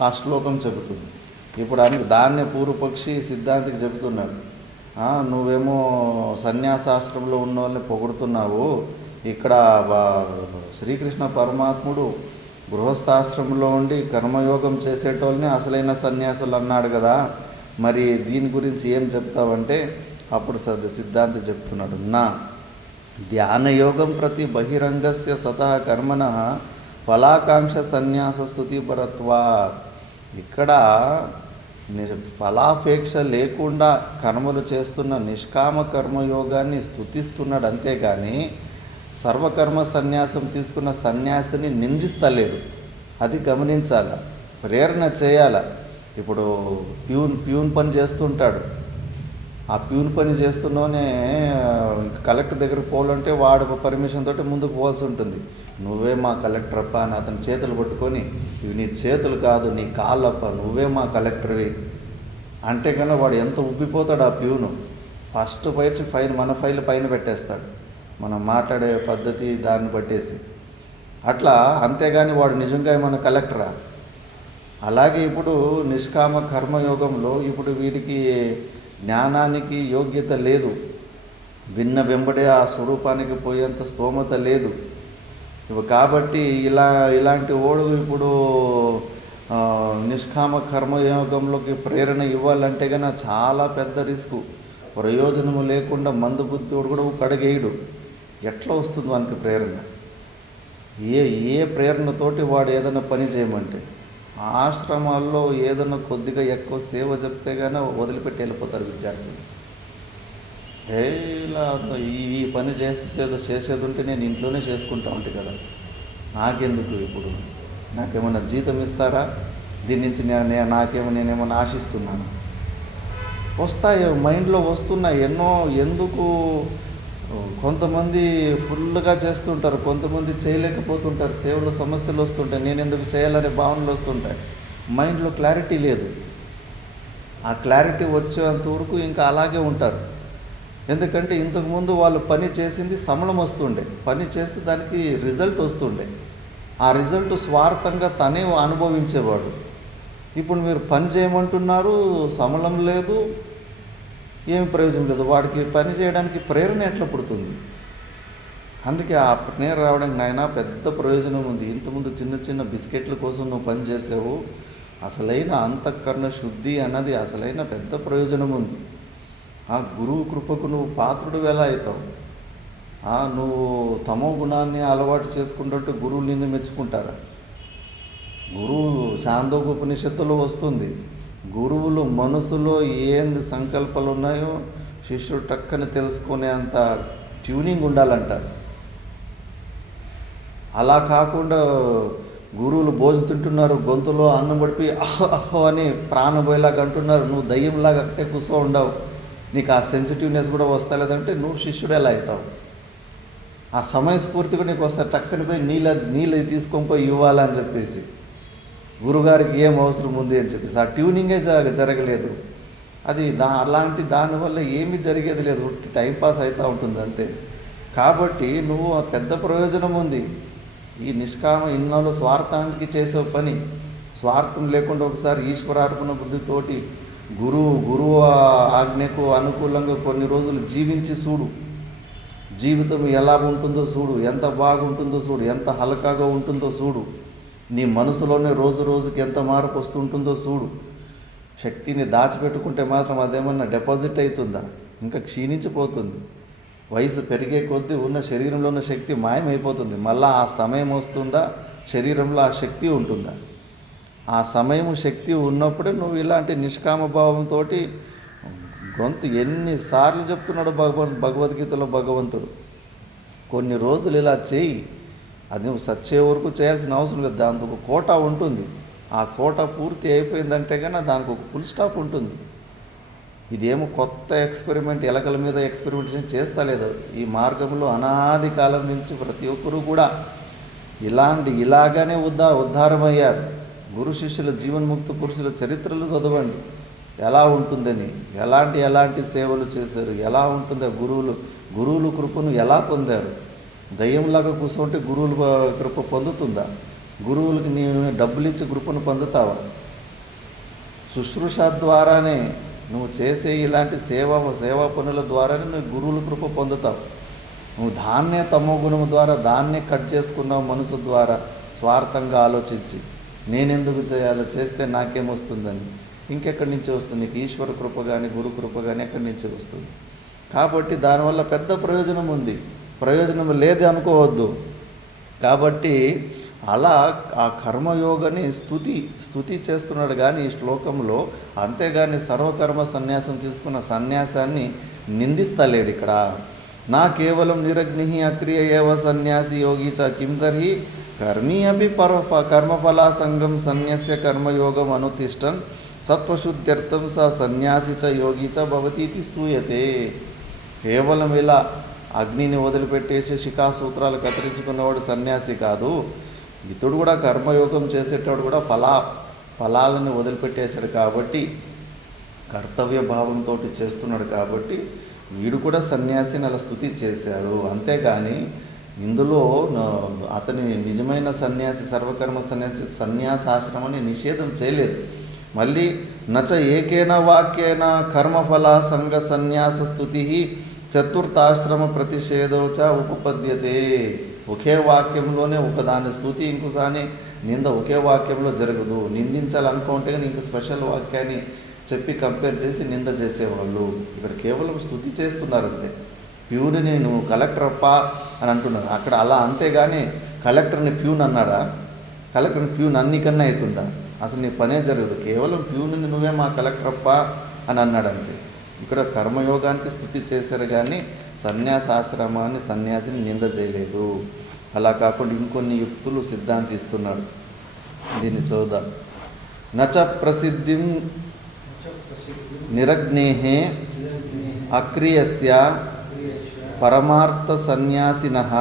ఆ శ్లోకం చెబుతుంది. ఇప్పుడు దాన్నే పూర్వపక్షి సిద్ధాంతికి చెబుతున్నాడు. నువ్వేమో సన్యాసాశ్రమంలో ఉన్న వాళ్ళని పొగుడుతున్నావు, ఇక్కడ శ్రీకృష్ణ పరమాత్ముడు గృహస్థాశ్రమంలో ఉండి కర్మయోగం చేసేటోళ్ళని అసలైన సన్యాసులు అన్నాడు కదా, మరి దీని గురించి ఏం చెప్తావంటే అప్పుడు సిద్ధాంతి చెప్తున్నాడు, నా ధ్యానయోగం ప్రతి బహిరంగస్య సతః కర్మణ ఫలాకాంక్ష సన్యాస స్తుతిపరత్వా. ఇక్కడ ఫలాపేక్ష లేకుండా కర్మలు చేస్తున్న నిష్కామ కర్మయోగాన్ని స్తుతిస్తున్నాడు, అంతేగాని సర్వకర్మ సన్యాసం తీసుకున్న సన్యాసిని నిందిస్తలేడు. అది గమనించాల, ప్రేరణ చేయాల. ఇప్పుడు ప్యూన్ పని చేస్తుంటాడు, ఆ ప్యూన్ పని చేస్తున్నానే కలెక్టర్ దగ్గరికి పోవాలంటే వాడు పర్మిషన్ తోటి ముందుకు పోవాల్సి ఉంటుంది. నువ్వే మా కలెక్టర్ అప్ప అని అతని చేతులు పట్టుకొని, ఇవి నీ చేతులు కాదు నీ కాళ్ళప్ప, నువ్వే మా కలెక్టర్వి అంటే కన్నా వాడు ఎంత ఉబ్బిపోతాడు ఆ ప్యూను. ఫస్ట్ మన ఫైల్ పైన పెట్టేస్తాడు, మనం మాట్లాడే పద్ధతి దాన్ని బట్టేసి అట్లా. అంతేగాని వాడు నిజంగా మన కలెక్టరా? అలాగే ఇప్పుడు నిష్కామ కర్మయోగంలో ఇప్పుడు వీరికి జ్ఞానానికి యోగ్యత లేదు, వెంబడే ఆ స్వరూపానికి పోయేంత స్తోమత లేదు. కాబట్టి ఇలాంటి ఓడు ఇప్పుడు నిష్కామ కర్మయోగంలోకి ప్రేరణ ఇవ్వాలంటే కన్నా చాలా పెద్ద రిస్కు. ప్రయోజనము లేకుండా మందు బుద్ధుడు కూడా కడగేయుడు. ఎట్లా వస్తుంది వానికి ప్రేరణ? ఏ ప్రేరణతోటి వాడు ఏదైనా పని చేయమంటే, ఆశ్రమాల్లో ఏదైనా కొద్దిగా ఎక్కువ సేవ చెప్తే కానీ వదిలిపెట్టి వెళ్ళిపోతారు విద్యార్థులు. ఇలా ఈ పని చేసేది ఉంటే నేను ఇంట్లోనే చేసుకుంటా ఉంటాను కదా, నాకెందుకు, ఇప్పుడు నాకేమన్నా జీతం ఇస్తారా, దీని నుంచి నేనేమన్నా ఆశిస్తున్నాను? వస్తాయి మైండ్లో వస్తున్నాయి ఎన్నో. ఎందుకు కొంతమంది ఫుల్గా చేస్తుంటారు, కొంతమంది చేయలేకపోతుంటారు, సేవలో సమస్యలు వస్తుంటాయి, నేను ఎందుకు చేయాలనే భావనలు వస్తుంటాయి. మైండ్లో క్లారిటీ లేదు. ఆ క్లారిటీ వచ్చేంత వరకు ఇంకా అలాగే ఉంటారు. ఎందుకంటే ఇంతకుముందు వాళ్ళు పని చేసింది సమలం వస్తుండే, పని చేస్తే దానికి రిజల్ట్ వస్తుండే, ఆ రిజల్ట్ స్వార్థంగా తనే అనుభవించేవాడు. ఇప్పుడు మీరు పని చేయమంటున్నారు, సమలం లేదు, ఏమి ప్రయోజనం లేదు, వాడికి పని చేయడానికి ప్రేరణ ఎట్లా పుడుతుంది? అందుకే ఆ ప్రేరణ రావడానికి నాయన పెద్ద ప్రయోజనం ఉంది. ఇంతకుముందు చిన్న చిన్న బిస్కెట్ల కోసం నువ్వు పని చేసావు, అసలైన అంతఃకరణ శుద్ధి అన్నది అసలైన పెద్ద ప్రయోజనం ఉంది. ఆ గురువు కృపకు నువ్వు పాత్రుడు ఎలా అవుతావు? నువ్వు తమో గుణాన్ని అలవాటు చేసుకుంటుంటే గురువులు నిన్ను మెచ్చుకుంటారా? గురువు చాందోగోపనిషత్తులో వస్తుంది, గురువులు మనసులో ఏంది సంకల్పాలు ఉన్నాయో శిష్యుడు టక్కని తెలుసుకునే అంత ట్యూనింగ్ ఉండాలంటారు. అలా కాకుండా గురువులు భోజనం తింటున్నారు, గొంతులో అన్నం పడిపి అహో అని ప్రాణం పోయేలాగా అంటున్నారు, నువ్వు దయ్యంలాగా అక్కడే కూర్చో ఉండవు, నీకు ఆ సెన్సిటివ్నెస్ కూడా వస్తలేదంటే నువ్వు శిష్యుడు ఎలా అవుతావు? ఆ సమయస్ఫూర్తి కూడా నీకు వస్తా, టక్కని పోయి నీళ్ళు తీసుకొని పోయి ఇవ్వాలని చెప్పేసి, గురుగారికి ఏం అవసరం ఉంది అని చెప్పేసి ఆ ట్యూనింగే జరగలేదు. అది అలాంటి దానివల్ల ఏమీ జరిగేది లేదు, టైంపాస్ అవుతూ ఉంటుంది అంతే. కాబట్టి నువ్వు పెద్ద ప్రయోజనం ఉంది. ఈ నిష్కామ ఇన్నాళ్ళు స్వార్థానికి చేసే పని, స్వార్థం లేకుండా ఒకసారి ఈశ్వరార్పణ బుద్ధితోటి గురువు ఆజ్ఞకు అనుకూలంగా కొన్ని రోజులు జీవించి చూడు, జీవితం ఎలా ఉంటుందో చూడు, ఎంత బాగుంటుందో చూడు, ఎంత హల్కాగా ఉంటుందో చూడు, నీ మనసులోనే రోజు రోజుకి ఎంత మార్పు వస్తుంటుందో చూడు. శక్తిని దాచిపెట్టుకుంటే మాత్రం అదేమన్నా డిపాజిట్ అవుతుందా? ఇంకా క్షీణించిపోతుంది. వయసు పెరిగే కొద్దీ ఉన్న శరీరంలో ఉన్న శక్తి మాయమైపోతుంది. మళ్ళీ ఆ సమయం వస్తుందా, శరీరంలో ఆ శక్తి ఉంటుందా? ఆ సమయం శక్తి ఉన్నప్పుడే నువ్వు ఇలాంటి నిష్కామ భావంతో గొంతు ఎన్నిసార్లు చెప్తున్నాడు భగవద్గీతలో భగవంతుడు, కొన్ని రోజులు ఇలా చేయి, అది నువ్వు సచ్చే వరకు చేయాల్సిన అవసరం లేదు, దానికి ఒక కోటా ఉంటుంది. ఆ కోటా పూర్తి అయిపోయిందంటే కానీ దానికి ఒక ఫుల్ స్టాప్ ఉంటుంది. ఇదేమో కొత్త ఎక్స్పెరిమెంట్, ఎలకల మీద ఎక్స్పెరిమెంటేషన్ చేస్తలేదు. ఈ మార్గంలో అనాది కాలం నుంచి ప్రతి ఒక్కరూ కూడా ఇలాగానే ఉద్ధారమయ్యారు. గురు శిష్యుల జీవన్ముక్త పురుషుల చరిత్రలు చదవండి ఎలా ఉంటుందని, ఎలాంటి సేవలు చేశారు, ఎలా ఉంటుందో, గురువులు కృపను ఎలా పొందారు. దయ్యంలాగా కూర్చుంటే గురువుల కృప పొందుతుందా? గురువులకి నేను డబ్బులు ఇచ్చి కృపను పొందుతావా? శుశ్రూష ద్వారానే నువ్వు చేసే ఇలాంటి సేవా పనుల ద్వారానే నువ్వు గురువుల కృప పొందుతావు. నువ్వు దాన్నే తమో గుణం ద్వారా దాన్నే కట్ చేసుకున్నావు మనసు ద్వారా, స్వార్థంగా ఆలోచించి నేనెందుకు చేయాలో, చేస్తే నాకేమొస్తుందని. ఇంకెక్కడి నుంచి వస్తుంది? నీకు ఈశ్వర కృప కానీ గురు కృప కానీ ఎక్కడి నుంచి వస్తుంది? కాబట్టి దానివల్ల పెద్ద ప్రయోజనం ఉంది, ప్రయోజనం లేదు అనుకోవద్దు. కాబట్టి అలా ఆ కర్మయోగని స్తుతి చేస్తున్నాడు కానీ ఈ శ్లోకంలో. అంతేగాని సర్వకర్మ సన్యాసం తీసుకున్న సన్యాసాన్ని నిందిస్తలేడు ఇక్కడ. నా కేవలం నిరగ్ని అక్రియ ఏవ సన్యాసి యోగి చ కిం తర్హి కర్మీ అపి కర్మఫలాసంగం సన్యస్య కర్మయోగం అనుతిష్టన్ సత్వశుద్ధ్యర్థం స సన్యాసి చ యోగి చ భవతి ఇది స్తూయతే. కేవలం ఇలా అగ్నిని వదిలిపెట్టేసి శిఖాసూత్రాలు కత్తిరించుకున్నవాడు సన్యాసి కాదు. ఇతడు కూడా కర్మయోగం చేసేటవాడు కూడా ఫలాలను వదిలిపెట్టేశాడు కాబట్టి, కర్తవ్య భావంతో చేస్తున్నాడు కాబట్టి వీడు కూడా సన్యాసిని అలా స్తుతి చేశారు. అంతేగాని ఇందులో అతని నిజమైన సన్యాసి, సర్వకర్మ సన్యాసాశ్రమాన్ని నిషేధం చేయలేదు. మళ్ళీ నచ ఏకేన వాక్యేన కర్మఫల సంగ సన్యాస స్తుతి చతుర్థాశ్రమ ప్రతిషేధోచ ఉపపద్యతే. ఒకే వాక్యంలోనే ఒకదాని స్తుతి ఇంకోసారి నింద ఒకే వాక్యంలో జరగదు. నిందించాలనుకుంటే కానీ ఇంక స్పెషల్ వాక్యాన్ని చెప్పి కంపేర్ చేసి నింద చేసేవాళ్ళు. ఇక్కడ కేవలం స్తుతి చేస్తున్నారంతే. ప్యూన్ని నువ్వు కలెక్టర్ అప్పా అని అంటున్నారు అక్కడ. అలా అంతేగాని కలెక్టర్ని ప్యూన్ అన్నాడా? కలెక్టర్ని ప్యూన్ అన్నికన్నా అవుతుందా? అసలు నీ పనే జరగదు. కేవలం ప్యూన్ని నువ్వే మా కలెక్టర్ అప్పా అని అన్నాడు అంతే. ఇక్కడ కర్మయోగానికి స్తుతి చేశారు కానీ సన్యాసాశ్రమాన్ని సన్యాసిని నింద చేయలేదు. అలా కాకుండా ఇంకొన్ని యుక్తులు సిద్ధాంతిస్తున్నాడు. దీన్ని చూద్దాం. నచ ప్రసిద్ధిం నిరగ్నేః అక్రియస్య పరమార్థ సన్యాసినః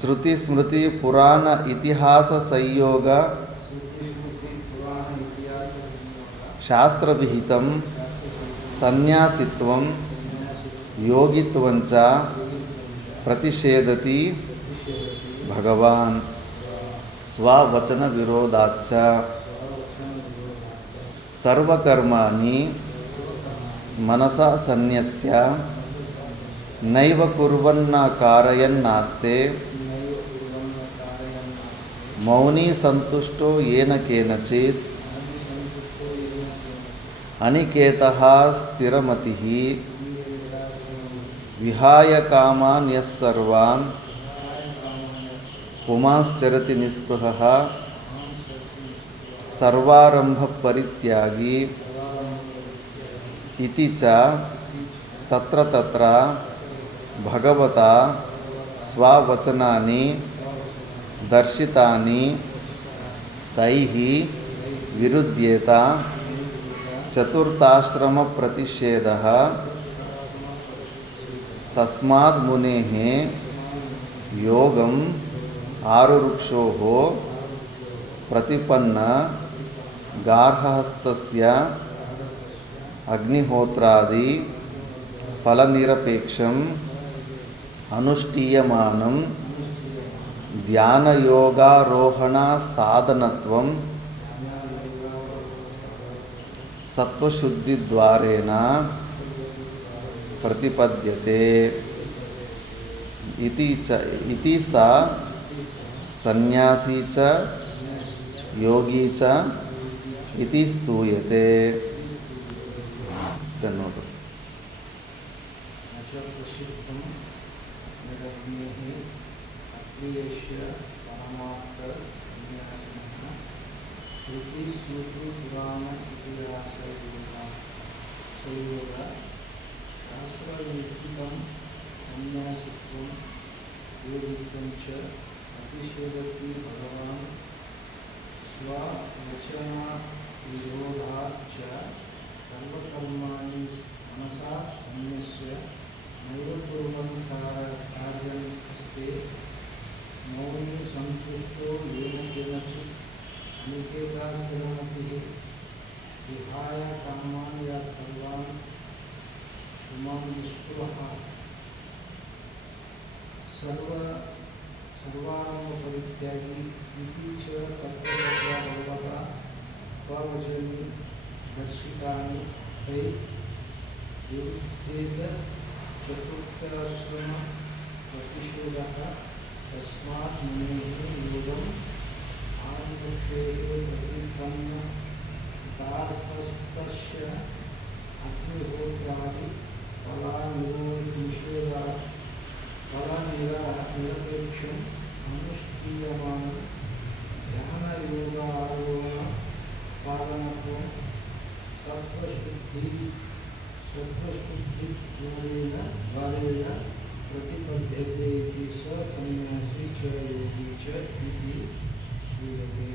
శృతి స్మృతి పురాణ ఇతిహాస సంయోగ శాస్త్రవిహితం సన్యాసిత్వం యోగిత్వంచ ప్రతిషేధతి భగవాన్ స్వవచన విరోధాచ్చ సర్వకర్మాణి మనసా సన్యస్య నైవ కుర్వన్న కారయన్నాస్తే మౌనీ సంతుష్టో ఏన కేనచిత్ అనికేతః స్థిరమతిః విహాయ కామాన్ యస్సర్వాన్ పుమాశ్చరతి నిస్పృహః సర్వారంభ పరిత్యాగి ఇతి చ తత్ర తత్ర భగవతా స్వవచనాని దర్శితాని తైః విరుధ్యేత చతుర్థాశ్రమ ప్రతిషేధః తస్మాద్ మునేః యోగం ఆరురుక్షోః ప్రతిపన్న గార్హస్థస్య అగ్నిహోత్రాది ఫలనిరపేక్షం అనుష్ఠీయమానం ధ్యానయోగారోహణ సాధనత్వం సత్వశుద్ధి ద్వారేణ ప్రతిపద్యతే ఇతి స సన్యాసీ చ యోగి చ ఇతి స్తూయతే. ధన్యవాదాలు. ప్రతిషేధతి భగవాన్ స్వవచన విరోధాచ్చ సర్వకర్మాణి మనసా సన్యస్య నైవ కుర్వన్ కార్యం అస్తే మౌని సంతుష్టో ఏన కేనచిత్ అనికేతా స్థిరమతిః విహాయ కామాన్ యస్సర్వాన్ పుమాన్ నిస్పృహః సర్వారంభ పరిత్యాగి प्रतिपन्न गार्हस्थ्यस्य अग्निहोत्रादि फलनिरपेक्षम् अनुष्ठीयमानं ध्यानयोगारोहण साधनत्वं सत्त्वशुद्धिद्वारेण प्रतिपद्यते इति स सन्न्यासी च योगी च इति श्रूयते।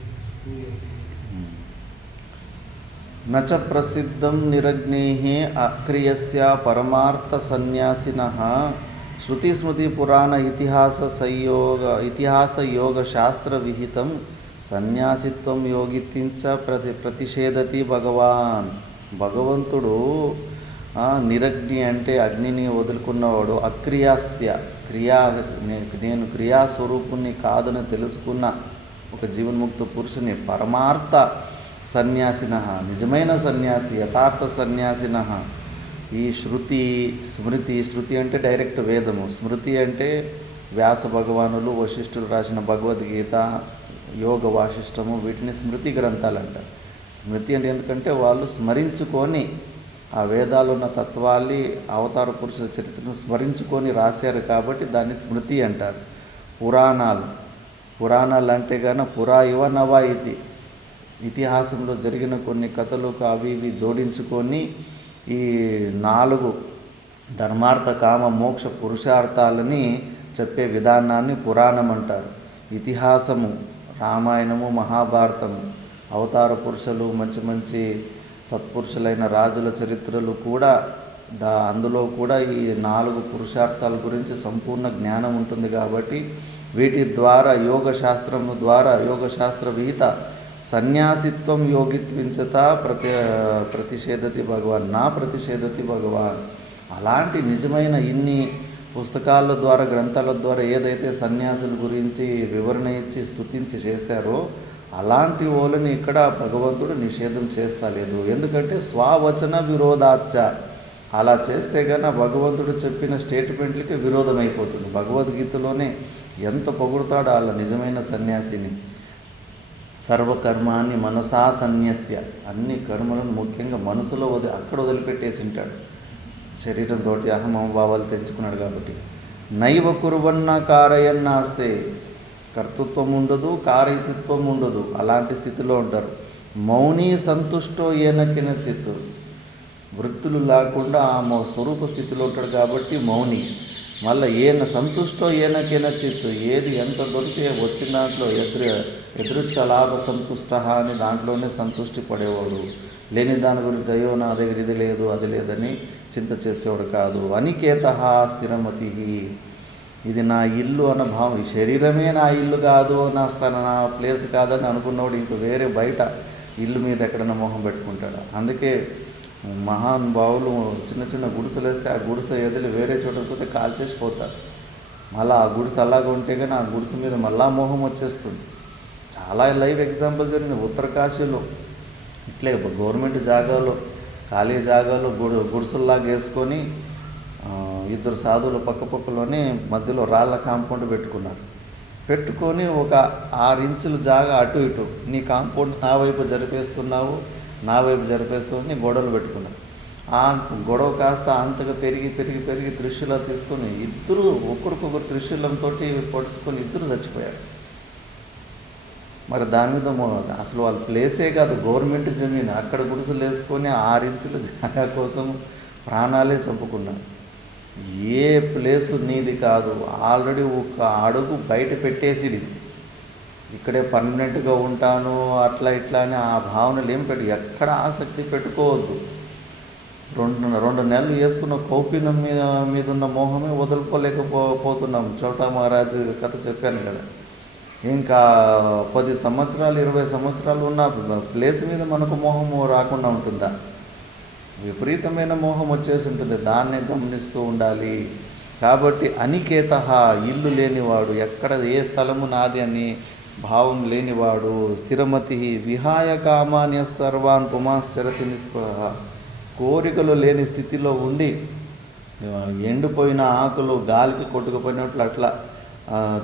न च प्रसिद्धं निरग्नेः अक्रियस्य परमार्थसन्न्यासिनः श्रुतिस्मृतिपुराण इतिहासयोगशास्त्रविहितं సన్యాసిత్వం యోగిత్తించ ప్రతిషేధతి భగవాన్. భగవంతుడు నిరగ్ని అంటే అగ్నిని వదులుకున్నవాడు, అక్రియాస్య నేను క్రియాస్వరూపుణ్ణి కాదని తెలుసుకున్న ఒక జీవన్ముక్త పురుషుని పరమార్థ సన్యాసిన, నిజమైన సన్యాసి, యథార్థ సన్యాసిన. ఈ శృతి అంటే డైరెక్ట్ వేదము, స్మృతి అంటే వ్యాస భగవానులు వశిష్ఠులు రాసిన భగవద్గీత, యోగ వాసిష్టము, వీటిని స్మృతి గ్రంథాలు అంటారు. స్మృతి అంటే ఎందుకంటే వాళ్ళు స్మరించుకొని ఆ వేదాలు ఉన్న తత్వాన్ని, అవతార పురుషుల చరిత్రను స్మరించుకొని రాశారు కాబట్టి దాన్ని స్మృతి అంటారు. పురాణాలు అంటే కన్నా పురా ఇవ నవా ఇది, ఇతిహాసంలో జరిగిన కొన్ని కథలు అవి ఇవి జోడించుకొని ఈ 4 ధర్మార్థ కామ మోక్ష పురుషార్థాలని చెప్పే విధానాన్ని పురాణం అంటారు. ఇతిహాసము రామాయణము, మహాభారతము, అవతార పురుషులు, మంచి మంచి సత్పురుషులైన రాజుల చరిత్రలు కూడా అందులో కూడా ఈ 4 పురుషార్థాల గురించి సంపూర్ణ జ్ఞానం ఉంటుంది. కాబట్టి వీటి ద్వారా యోగశాస్త్ర విహిత సన్యాసిత్వం యోగిత్వించత ప్రతిషేధతి భగవాన్, నా ప్రతిషేధతి భగవాన్. అలాంటి నిజమైన ఇన్ని పుస్తకాల ద్వారా, గ్రంథాల ద్వారా ఏదైతే సన్యాసుల గురించి వివరణ ఇచ్చి స్తుతించి చేశారో అలాంటి వాళ్ళని ఇక్కడ భగవంతుడు నిషేధం చేస్తలేదు. ఎందుకంటే స్వవచన విరోధాచ, అలా చేస్తే కన్నా భగవంతుడు చెప్పిన స్టేట్మెంట్లకి విరోధం అయిపోతుంది. భగవద్గీతలోనే ఎంత పొగుడుతాడో అలా నిజమైన సన్యాసిని. సర్వకర్మాన్ని మనసా సన్యస్య, అన్ని కర్మలను ముఖ్యంగా మనసులో అక్కడ వదిలిపెట్టేసి ఉంటాడు. శరీరంతో అహమభావాలు తెంచుకున్నాడు కాబట్టి. నైవ కుర్వన్న కారయన్నాస్తే, కర్తృత్వం ఉండదు, కారయితత్వం ఉండదు, అలాంటి స్థితిలో ఉంటారు. మౌని సంతుష్టో ఏనకిన చిత్తు, వృత్తులు లేకుండా ఆ స్వరూప స్థితిలో ఉంటాడు కాబట్టి మౌని. మళ్ళీ ఏన సంతుష్టో ఏనకిన చిత్తు, ఏది ఎంత దొరికితే వచ్చిన దాంట్లో ఎదురుచ్చలాభ సంతుష్ట అని దాంట్లోనే సంతృష్టి పడేవాడు. లేని దాని గురించి అయ్యో నా దగ్గర ఇది లేదు అది లేదని చింత చేసేవాడు కాదు. అనికేత స్థిరమతి, ఇది నా ఇల్లు అన్న భావం, ఈ శరీరమే నా ఇల్లు కాదు, నా ప్లేస్ కాదని అనుకున్నవాడు ఇంక వేరే బయట ఇల్లు మీద ఎక్కడన్నా మొహం పెట్టుకుంటాడు. అందుకే మహానుభావులు చిన్న చిన్న గుడిసెలు వేస్తే ఆ గుడిసె ఎదిలి వేరే చోటకి పోతే కాల్చేసిపోతారు. మళ్ళీ ఆ గుడిసె అలాగ ఉంటే కానీ ఆ గుడిసె మీద మళ్ళా మోహం వచ్చేస్తుంది. చాలా లైవ్ ఎగ్జాంపుల్ జరిగినాయి. ఉత్తరకాశీలో ఇట్లే గవర్నమెంట్ జాగాలో, ఖాళీ జాగాలో గుడిసెల్లాగా వేసుకొని 2 సాధువులు పక్కపక్కలోనే మధ్యలో రాళ్ళ కాంపౌండ్ పెట్టుకొని ఒక 6 ఇంచుల జాగా అటు ఇటు, నీ కాంపౌండ్ నా వైపు జరిపేస్తున్నావు గొడవలు పెట్టుకున్నారు. ఆ గొడవ కాస్త అంతగా పెరిగి త్రిశూలం తీసుకొని ఇద్దరు ఒకరికొకరు త్రిశూలంతో పొడుచుకొని ఇద్దరు చచ్చిపోయారు. మరి దాని మీద అసలు వాళ్ళ ప్లేసే కాదు, గవర్నమెంట్ జమీన్, అక్కడ గుడిసెలు వేసుకొని 6 ఇంచుల జాగా కోసం ప్రాణాలే చంపుకున్నారు. ఏ ప్లేసు నీది కాదు, ఆల్రెడీ ఒక అడుగు బయట పెట్టేసిడి, ఇక్కడే పర్మనెంట్గా ఉంటాను అట్లా ఇట్లా అని ఆ భావనలు ఏం ఎక్కడ ఆసక్తి పెట్టుకోవద్దు. 2 నెలలు వేసుకున్న కౌపీనం మీద ఉన్న మోహమే వదులుకోలేకపోతున్నాం. చోటా మహారాజు కథ చెప్పాను కదా. ఇంకా 10 సంవత్సరాలు 20 సంవత్సరాలు ఉన్న ప్లేస్ మీద మనకు మోహము రాకుండా ఉంటుందా? విపరీతమైన మోహం వచ్చేసి ఉంటుంది. దాన్ని గమనిస్తూ ఉండాలి. కాబట్టి అనికేత, ఇల్లు లేనివాడు, ఎక్కడ ఏ స్థలము నాది అని భావం లేనివాడు. స్థిరమతి విహాయ కామాన్య సర్వాన్ పుమాశ్చరతి నిస్పృహ, కోరికలు లేని స్థితిలో ఉండి ఎండిపోయిన ఆకులు గాలికి కొట్టుకుపోయినట్లు అట్లా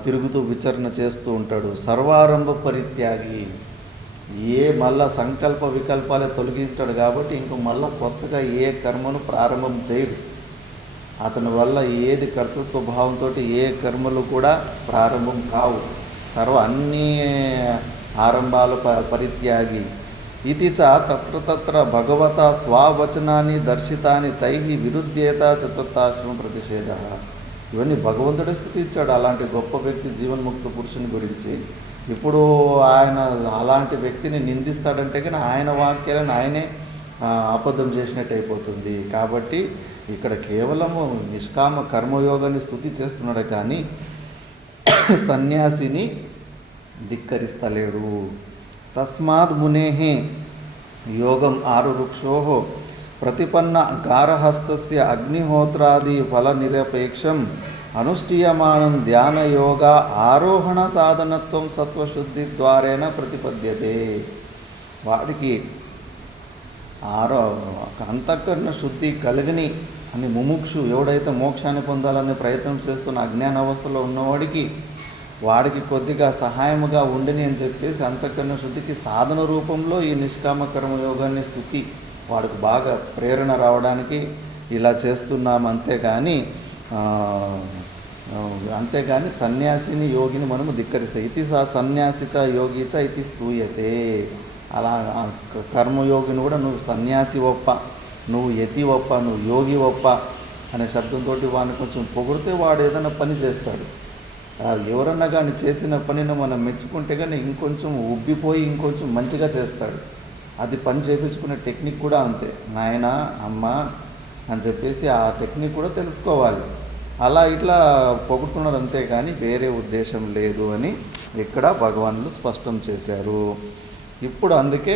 తిరుగుతూ విచరణ చేస్తూ ఉంటాడు. సర్వారంభ పరిత్యాగి, మళ్ళా సంకల్ప వికల్పాలే తొలగిస్తాడు కాబట్టి ఇంక మళ్ళా కొత్తగా ఏ కర్మను ప్రారంభం చేయడు. అతని వల్ల ఏది కర్తృత్వ భావంతో ఏ కర్మలు కూడా ప్రారంభం కావు. అన్ని ఆరంభాలు పరిత్యాగి. ఇది చ తత్ర భగవత స్వవచనాన్ని దర్శితాని తై విరుద్ధేత చతుర్థాశ్రమ ప్రతిషేధ. ఇవన్నీ భగవంతుడే స్తుతించాడు అలాంటి గొప్ప వ్యక్తి జీవన్ముక్త పురుషుని గురించి. ఇప్పుడు ఆయన అలాంటి వ్యక్తిని నిందిస్తాడంటే కానీ ఆయన వాక్యాలను ఆయనే అబద్ధం చేసినట్టు అయిపోతుంది. కాబట్టి ఇక్కడ కేవలము నిష్కామ కర్మయోగాన్ని స్తుతి చేస్తున్నాడు కానీ సన్యాసిని ధిక్కరిస్తలేడు. తస్మాత్ మునేః యోగం ఆరురుక్షో ప్రతిపన్న గారహస్తస్య అగ్నిహోత్రాది ఫల నిరపేక్షం అనుష్ఠీయమానం ధ్యానయోగ ఆరోహణ సాధనత్వం సత్వశుద్ధి ద్వారేణ ప్రతిపద్యతే. వాడికి అంతఃకరణ శుద్ధి కలిగిని అని ముముక్షు ఎవడైతే మోక్షాన్ని పొందాలనే ప్రయత్నం చేస్తున్న అజ్ఞాన అవస్థలో ఉన్నవాడికి వాడికి కొద్దిగా సహాయముగా ఉండని అని చెప్పేసి అంతఃకరణ శుద్ధికి సాధన రూపంలో ఈ నిష్కామ కర్మయోగాన్ని స్తుతి వాడికి బాగా ప్రేరణ రావడానికి ఇలా చేస్తున్నాం. అంతేగాని సన్యాసిని యోగిని మనము ధిక్కరిస్తాయి. ఇది సన్యాసి చ యోగి చ ఇది స్తూయతే. అలా కర్మయోగిని కూడా నువ్వు సన్యాసి ఒప్ప, నువ్వు యతి ఒప్ప, నువ్వు యోగి ఒప్ప అనే శబ్దంతో వాడిని కొంచెం పొగిడితే వాడు ఏదైనా పని చేస్తాడు. ఎవరన్నా కానీ చేసిన పనిని మనం మెచ్చుకుంటే కానీ ఇంకొంచెం ఉబ్బిపోయి ఇంకొంచెం మంచిగా చేస్తాడు. అది పని చేయించుకునే టెక్నిక్ కూడా అంతే. నాయన అమ్మ అని చెప్పేసి ఆ టెక్నిక్ కూడా తెలుసుకోవాలి. అలా ఇట్లా పొగుడుతున్నారు అంతే కానీ వేరే ఉద్దేశం లేదు అని ఇక్కడ భగవానులు స్పష్టం చేశారు. ఇప్పుడు అందుకే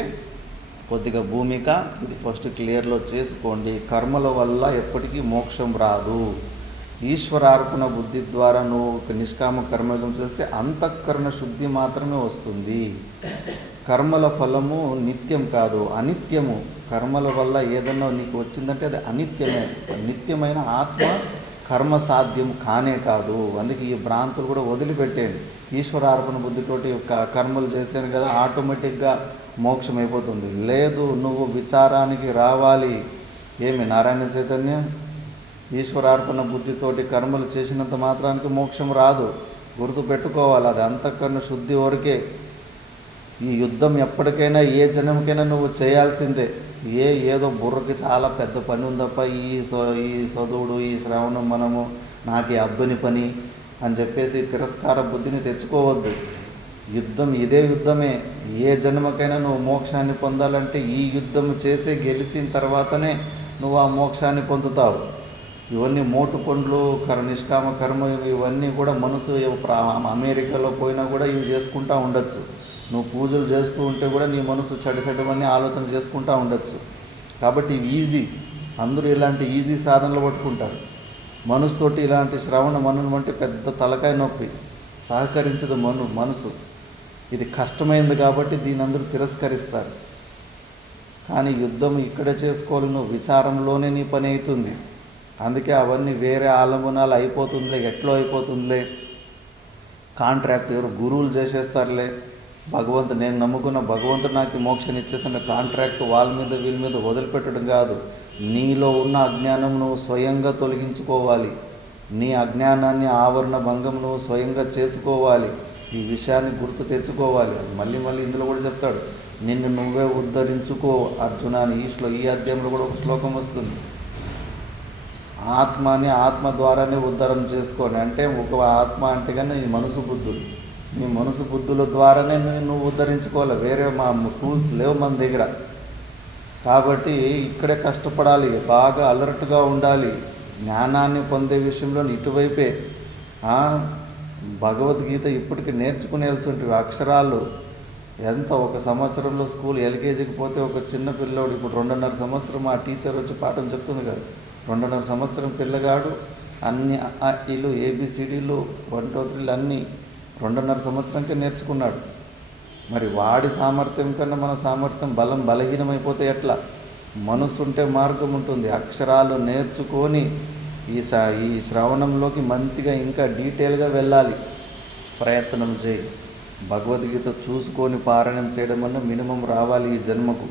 కొద్దిగా భూమిక ఇది ఫస్ట్ క్లియర్లో చేసుకోండి. కర్మల వల్ల ఎప్పటికీ మోక్షం రాదు. ఈశ్వరార్పణ బుద్ధి ద్వారా నువ్వు నిష్కామ కర్మయోగం చేస్తే అంతఃకరణ శుద్ధి మాత్రమే వస్తుంది. కర్మల ఫలము నిత్యం కాదు, అనిత్యము. కర్మల వల్ల ఏదన్నా నీకు వచ్చిందంటే అది అనిత్యమే. నిత్యమైన ఆత్మ కర్మ సాధ్యం కానే కాదు. అందుకే ఈ భ్రాంతులు కూడా వదిలిపెట్టేది. ఈశ్వరార్పణ బుద్ధితోటి కర్మలు చేశాను కదా ఆటోమేటిక్గా మోక్షం అయిపోతుంది. లేదు, నువ్వు విచారానికి రావాలి. నారాయణ చైతన్యం ఈశ్వరార్పణ బుద్ధితోటి కర్మలు చేసినంత మాత్రానికి మోక్షం రాదు. గుర్తుపెట్టుకోవాలి, అది అంతఃకరణ శుద్ధి వరకే. ఈ యుద్ధం ఎప్పటికైనా ఏ జన్మకైనా నువ్వు చేయాల్సిందే. ఏదో బుర్రకి చాలా పెద్ద పని ఉందప్ప, ఈ చదువుడు ఈ శ్రవణం మనము నాకు అబ్బని పని అని చెప్పేసి తిరస్కార బుద్ధిని తెచ్చుకోవద్దు. యుద్ధం ఇదే యుద్ధమే. ఏ జన్మకైనా నువ్వు మోక్షాన్ని పొందాలంటే ఈ యుద్ధం చేసే గెలిచిన తర్వాతనే నువ్వు ఆ మోక్షాన్ని పొందుతావు. ఇవన్నీ మోటు పనులు నిష్కామ కర్మ ఇవన్నీ కూడా మనసు అమెరికాలో పోయినా కూడా ఇవి చేసుకుంటూ ఉండొచ్చు. నువ్వు పూజలు చేస్తూ ఉంటే కూడా నీ మనసు చెడ్డవన్నీ ఆలోచన చేసుకుంటూ ఉండొచ్చు. కాబట్టి ఇవి ఈజీ. అందరూ ఇలాంటి ఈజీ సాధనలు పట్టుకుంటారు. మనసుతోటి ఇలాంటి శ్రవణ మననం అంటే పెద్ద తలకాయ నొప్పి, సహకరించదు మనసు. ఇది కష్టమైంది కాబట్టి దీని అందరూ తిరస్కరిస్తారు. కానీ యుద్ధం ఇక్కడే చేసుకోవాలి, నువ్వు విచారంలోనే నీ పని అవుతుంది. అందుకే అవన్నీ వేరే ఆలంబనాలు అయిపోతుందిలే, ఎట్లో అయిపోతుందిలే, కాంట్రాక్ట్ ఎవరు గురువులు చేసేస్తారులే. నేను నమ్ముకున్న భగవంతుడు నాకు మోక్షాన్ని ఇచ్చేస్తున్న కాంట్రాక్ట్ వాళ్ళ మీద వీళ్ళ మీద వదిలిపెట్టడం కాదు. నీలో ఉన్న అజ్ఞానం నువ్వు స్వయంగా తొలగించుకోవాలి. నీ అజ్ఞానాన్ని ఆవరణ భంగం నువ్వు స్వయంగా చేసుకోవాలి. ఈ విషయాన్ని గుర్తు తెచ్చుకోవాలి. అది మళ్ళీ ఇందులో కూడా చెప్తాడు, నిన్ను నువ్వే ఉద్ధరించుకో అర్జున అని. ఈ అధ్యాయంలో కూడా ఒక శ్లోకం వస్తుంది. ఆత్మని ఆత్మ ద్వారానే ఉద్ధరణ చేసుకోని అంటే ఒక ఆత్మ అంటే కానీ నీ మనసు బుద్ధుల ద్వారానే నువ్వు ఉద్ధరించుకోవాలి. వేరే టూల్స్ లేవు మన దగ్గర. కాబట్టి ఇక్కడే కష్టపడాలి, బాగా అలర్ట్గా ఉండాలి. జ్ఞానాన్ని పొందే విషయంలో ఇటువైపే. భగవద్గీత ఇప్పటికి నేర్చుకునేయాల్సి ఉంటుంది. అక్షరాలు ఎంత ఒక సంవత్సరంలో స్కూల్ ఎల్కేజీకి పోతే ఒక చిన్న పిల్లోడు ఇప్పుడు 2.5 సంవత్సరం ఆ టీచర్ వచ్చి పాఠం చెప్తుంది కదా. 2.5 సంవత్సరం పిల్లగాడు అన్ని ఇల్లు ఏబిసిడీలు 1 2 3 అన్నీ 2.5 సంవత్సరంకే నేర్చుకున్నాడు. మరి వాడి సామర్థ్యం కన్నా మన సామర్థ్యం బలహీనమైపోతే ఎట్లా? మనసు ఉంటే మార్గం ఉంటుంది. అక్షరాలు నేర్చుకొని ఈ శ్రవణంలోకి మంచిగా ఇంకా డీటెయిల్గా వెళ్ళాలి. ప్రయత్నం చేయి. భగవద్గీత చూసుకొని పారాయణం చేయడం వల్ల మినిమం రావాలి ఈ జన్మకు.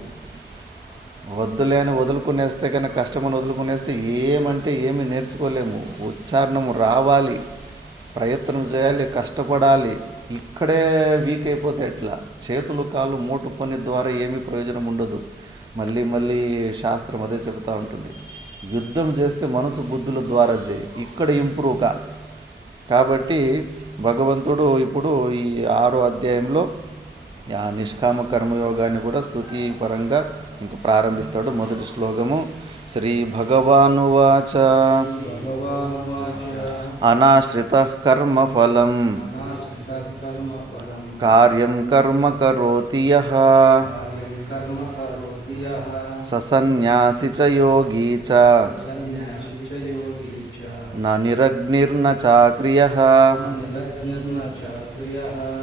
వద్దులే అని వదులుకునేస్తే కన్నా కష్టమని వదులుకునేస్తే ఏమంటే ఏమి నేర్చుకోలేము. ఉచ్చారణం రావాలి, ప్రయత్నం చేయాలి, కష్టపడాలి. ఇక్కడే వీక్ అయిపోతే ఎట్లా? చేతులు కాళ్ళు మూట పని ద్వారా ఏమీ ప్రయోజనం ఉండదు. మళ్ళీ శాస్త్రం అదే చెబుతూ ఉంటుంది. యుద్ధం చేస్తే మనసు బుద్ధుల ద్వారా చేయి, ఇక్కడ ఇంప్రూవ్ కా. కాబట్టి భగవంతుడు ఇప్పుడు ఈ 6వ అధ్యాయంలో ఆ నిష్కామ కర్మయోగాన్ని కూడా స్తుతి పరంగా ఇంక ప్రారంభిస్తాడు. మొదటి శ్లోకము శ్రీ భగవానువాచ అనాశ్రిత కర్మఫలం కార్యం కర్మ కరోతి యః ససన్యాసి చ యోగీ చ న నిరగ్నిర్న చాక్రియః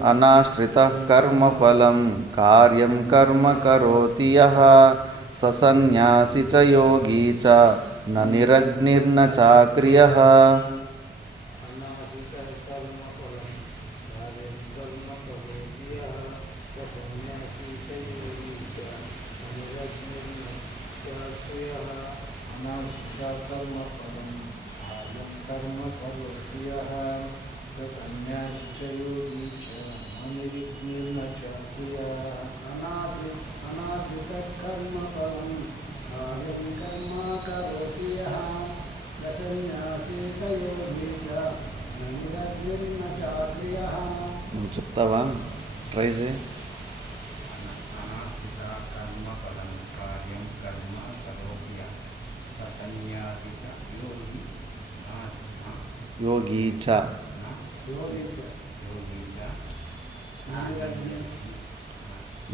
అనాశ్రితః కర్మఫలం కార్యం కర్మ కరోతి యః ససన్యాసి చ యోగీ చ న నిరగ్నిర్న చాక్రియః. నువ్వు చెప్తావా? ట్రై చేయి. యోగి చ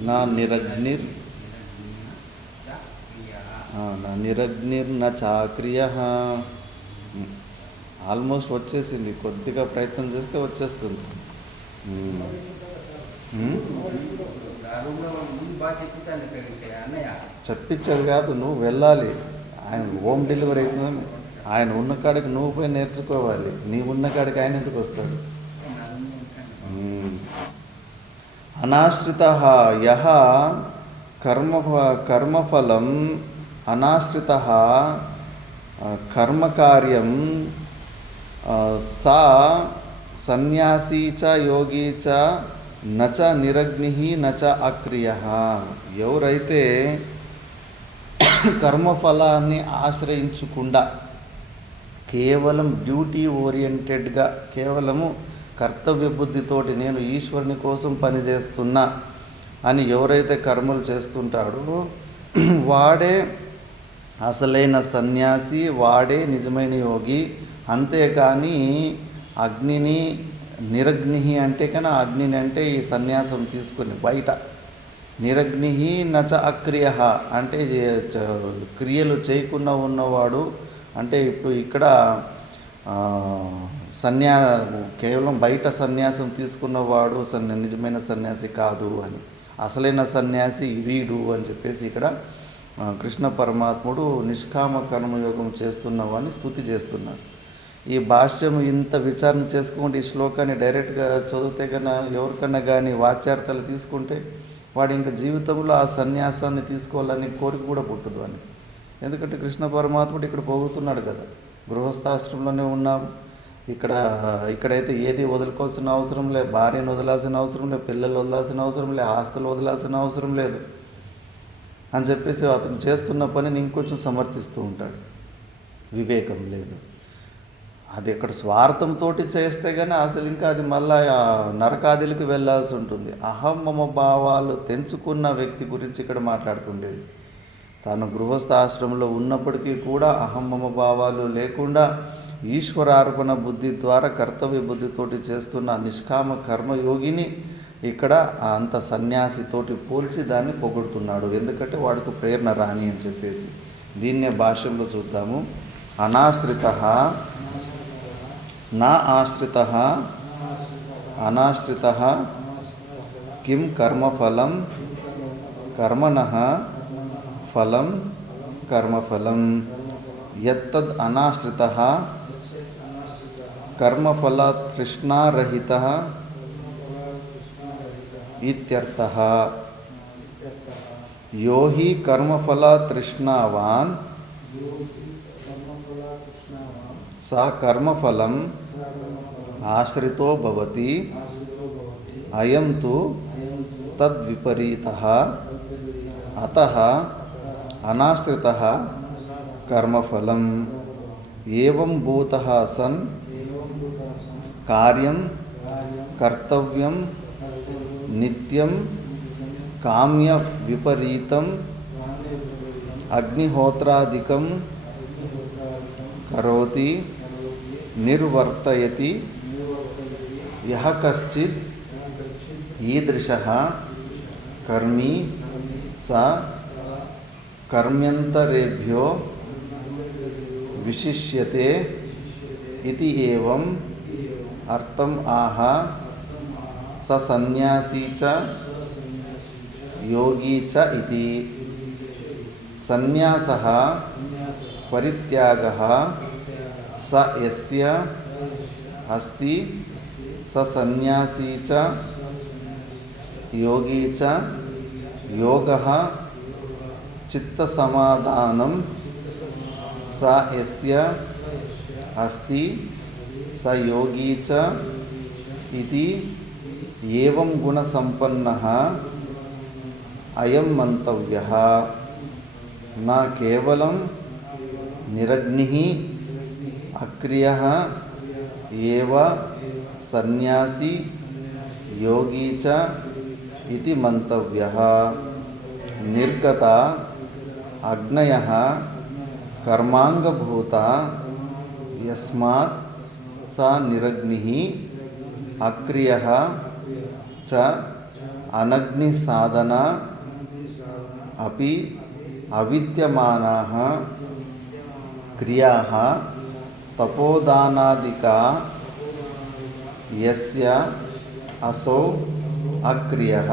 నా నిరగ్నిర్ నిరగ్నిర్న చాక్రియః. ఆల్మోస్ట్ వచ్చేసింది. కొద్దిగా ప్రయత్నం చేస్తే వచ్చేస్తుంది. చెప్పించేది కాదు, నువ్వు వెళ్ళాలి. ఆయన హోమ్ డెలివరీ అవుతుందని ఆయన ఉన్న కాడికి నువ్వు పోయి నేర్చుకోవాలి. నీ ఉన్న కాడికి ఆయన ఎందుకు వస్తాడు? అనాశ్రితః యః కర్మఫలం అనాశ్రితః కర్మకార్యం సా సన్యాసీ చ యోగి చ నచ నిరగ్నిః నచ అక్రియః. ఎవరైతే కర్మఫలాన్ని ఆశ్రయించకుండా కేవలం డ్యూటీ ఓరియంటెడ్గా కేవలము కర్తవ్య బుద్ధితోటి నేను ఈశ్వరుని కోసం పనిచేస్తున్నా అని ఎవరైతే కర్మలు చేస్తుంటాడో వాడే అసలైన సన్యాసి, వాడే నిజమైన యోగి. అంతేకాని అగ్నిని నిరగ్ని అంటే కన్నా అగ్నిని అంటే ఈ సన్యాసం తీసుకుని బయట నిరగ్ని నచ అక్రియ అంటే క్రియలు చేయకుండా ఉన్నవాడు. అంటే ఇప్పుడు ఇక్కడ కేవలం బయట సన్యాసం తీసుకున్నవాడు నిజమైన సన్యాసి కాదు అని, అసలైన సన్యాసి వీడు అని చెప్పేసి ఇక్కడ కృష్ణ పరమాత్ముడు నిష్కామ కర్మయోగం చేస్తున్నవాడిని స్తుతి చేస్తున్నాడు. ఈ భాష్యం ఇంత విచారణ చేసుకుంటే ఈ శ్లోకాన్ని డైరెక్ట్గా చదివితే కన్నా ఎవరికన్నా కానీ వాచ్యార్థాలు తీసుకుంటే వాడు ఇంకా జీవితంలో ఆ సన్యాసాన్ని తీసుకోవాలని కోరిక కూడా పుట్టదు అని. ఎందుకంటే కృష్ణ పరమాత్ముడు ఇక్కడ పోగుతున్నాడు కదా, గృహస్థాశ్రమంలోనే ఉన్నాం. ఇక్కడైతే ఏది వదులుకోవాల్సిన అవసరం లేదు, భార్యను వదలాల్సిన అవసరం లేదు, పిల్లలు వదలాల్సిన అవసరం లేదు, ఆస్తులు వదలాల్సిన అవసరం లేదు అని చెప్పేసి అతను చేస్తున్న పనిని ఇంకొంచెం సమర్థిస్తూ ఉంటాడు. వివేకం లేదు. అది ఇక్కడ స్వార్థంతో చేస్తే కానీ అసలు ఇంకా అది మళ్ళా నరకాదిలకు వెళ్ళాల్సి ఉంటుంది. అహం మమ భావాలు తెంచుకున్న వ్యక్తి గురించి ఇక్కడ మాట్లాడుతుండేది. తాను గృహస్థ ఆశ్రమంలో ఉన్నప్పటికీ కూడా అహం మమ భావాలు లేకుండా ఈశ్వరార్పణ బుద్ధి ద్వారా కర్తవ్య బుద్ధితోటి చేస్తున్న నిష్కామ కర్మయోగిని ఇక్కడ అంత సన్యాసితోటి పోల్చి దాన్ని పొగుడుతున్నాడు. ఎందుకంటే వాడికి ప్రేరణ రాని అని చెప్పేసి. దీన్నే భాష్యంలో చూద్దాము. అనాశ్రితః నా ఆశ్రితః అనాశ్రితః కిం కర్మఫలం కర్మణః ఫలం కర్మఫలం యత్తద్ అనాశ్రితః కర్మఫల తృష్ణారహితః इत्यर्थः। इत्यर्थः। यो हि कर्मफल तृष्णावान् यो हि कर्मफलतृष्णावान् स कर्मफलम् स कर्मफलम् आश्रितो भवति। आश्रितो भवति। अयं तु अयं तु तद्विपरीतः। तद्विपरीतः। अतः अनाश्रितः कर्मफलम् एवं भूतः सन् एवं भूतः सन् कार्यं कार्यं कर्तव्यं कर्तव्यं नित्यं नित्यं काम्य विपरीतं काम्यविपरीतम् अग्निहोत्रादिकं अग्निहोत्रादिकं करोति करोति निर्वर्तयति। निर्वर्तयति। यः कश्चित् यः कश्चित् ईदृशः कर्मी कर्मी स कर्म्यन्तरेभ्यो कर्मयोः विशिष्यते विशिष्यते इति एवम् एवम् अर्थम् आह। अर्थम् आह। स सन्न्यासी च सन्न्यासी च योगी च इति। योगी च इति। सन्न्यासः सन्न्यासः परित्यागः परित्यागः स यस्य यस्य अस्ति अस्ति स सन्न्यासी च सन्न्यासी च योगी च। योगी च योगः योगः चित्तसमाधानं चित्तसमाधानं स यस्य यस्य अस्ति अस्ति स योगी च योगी च इति। एवं गुणसम्पन्नः अयं मन्तव्यः। न केवलं निरग्निः अक्रियः एव सन्न्यासी योगी च इति मन्तव्यः। निर्गता अग्नयः कर्मांगभूता यस्मात् स निरग्निः अक्रियः च अनग्निसाधना अपि अविद्यमानाः क्रियाः तपोदानादिका यस्य असौ अक्रियः।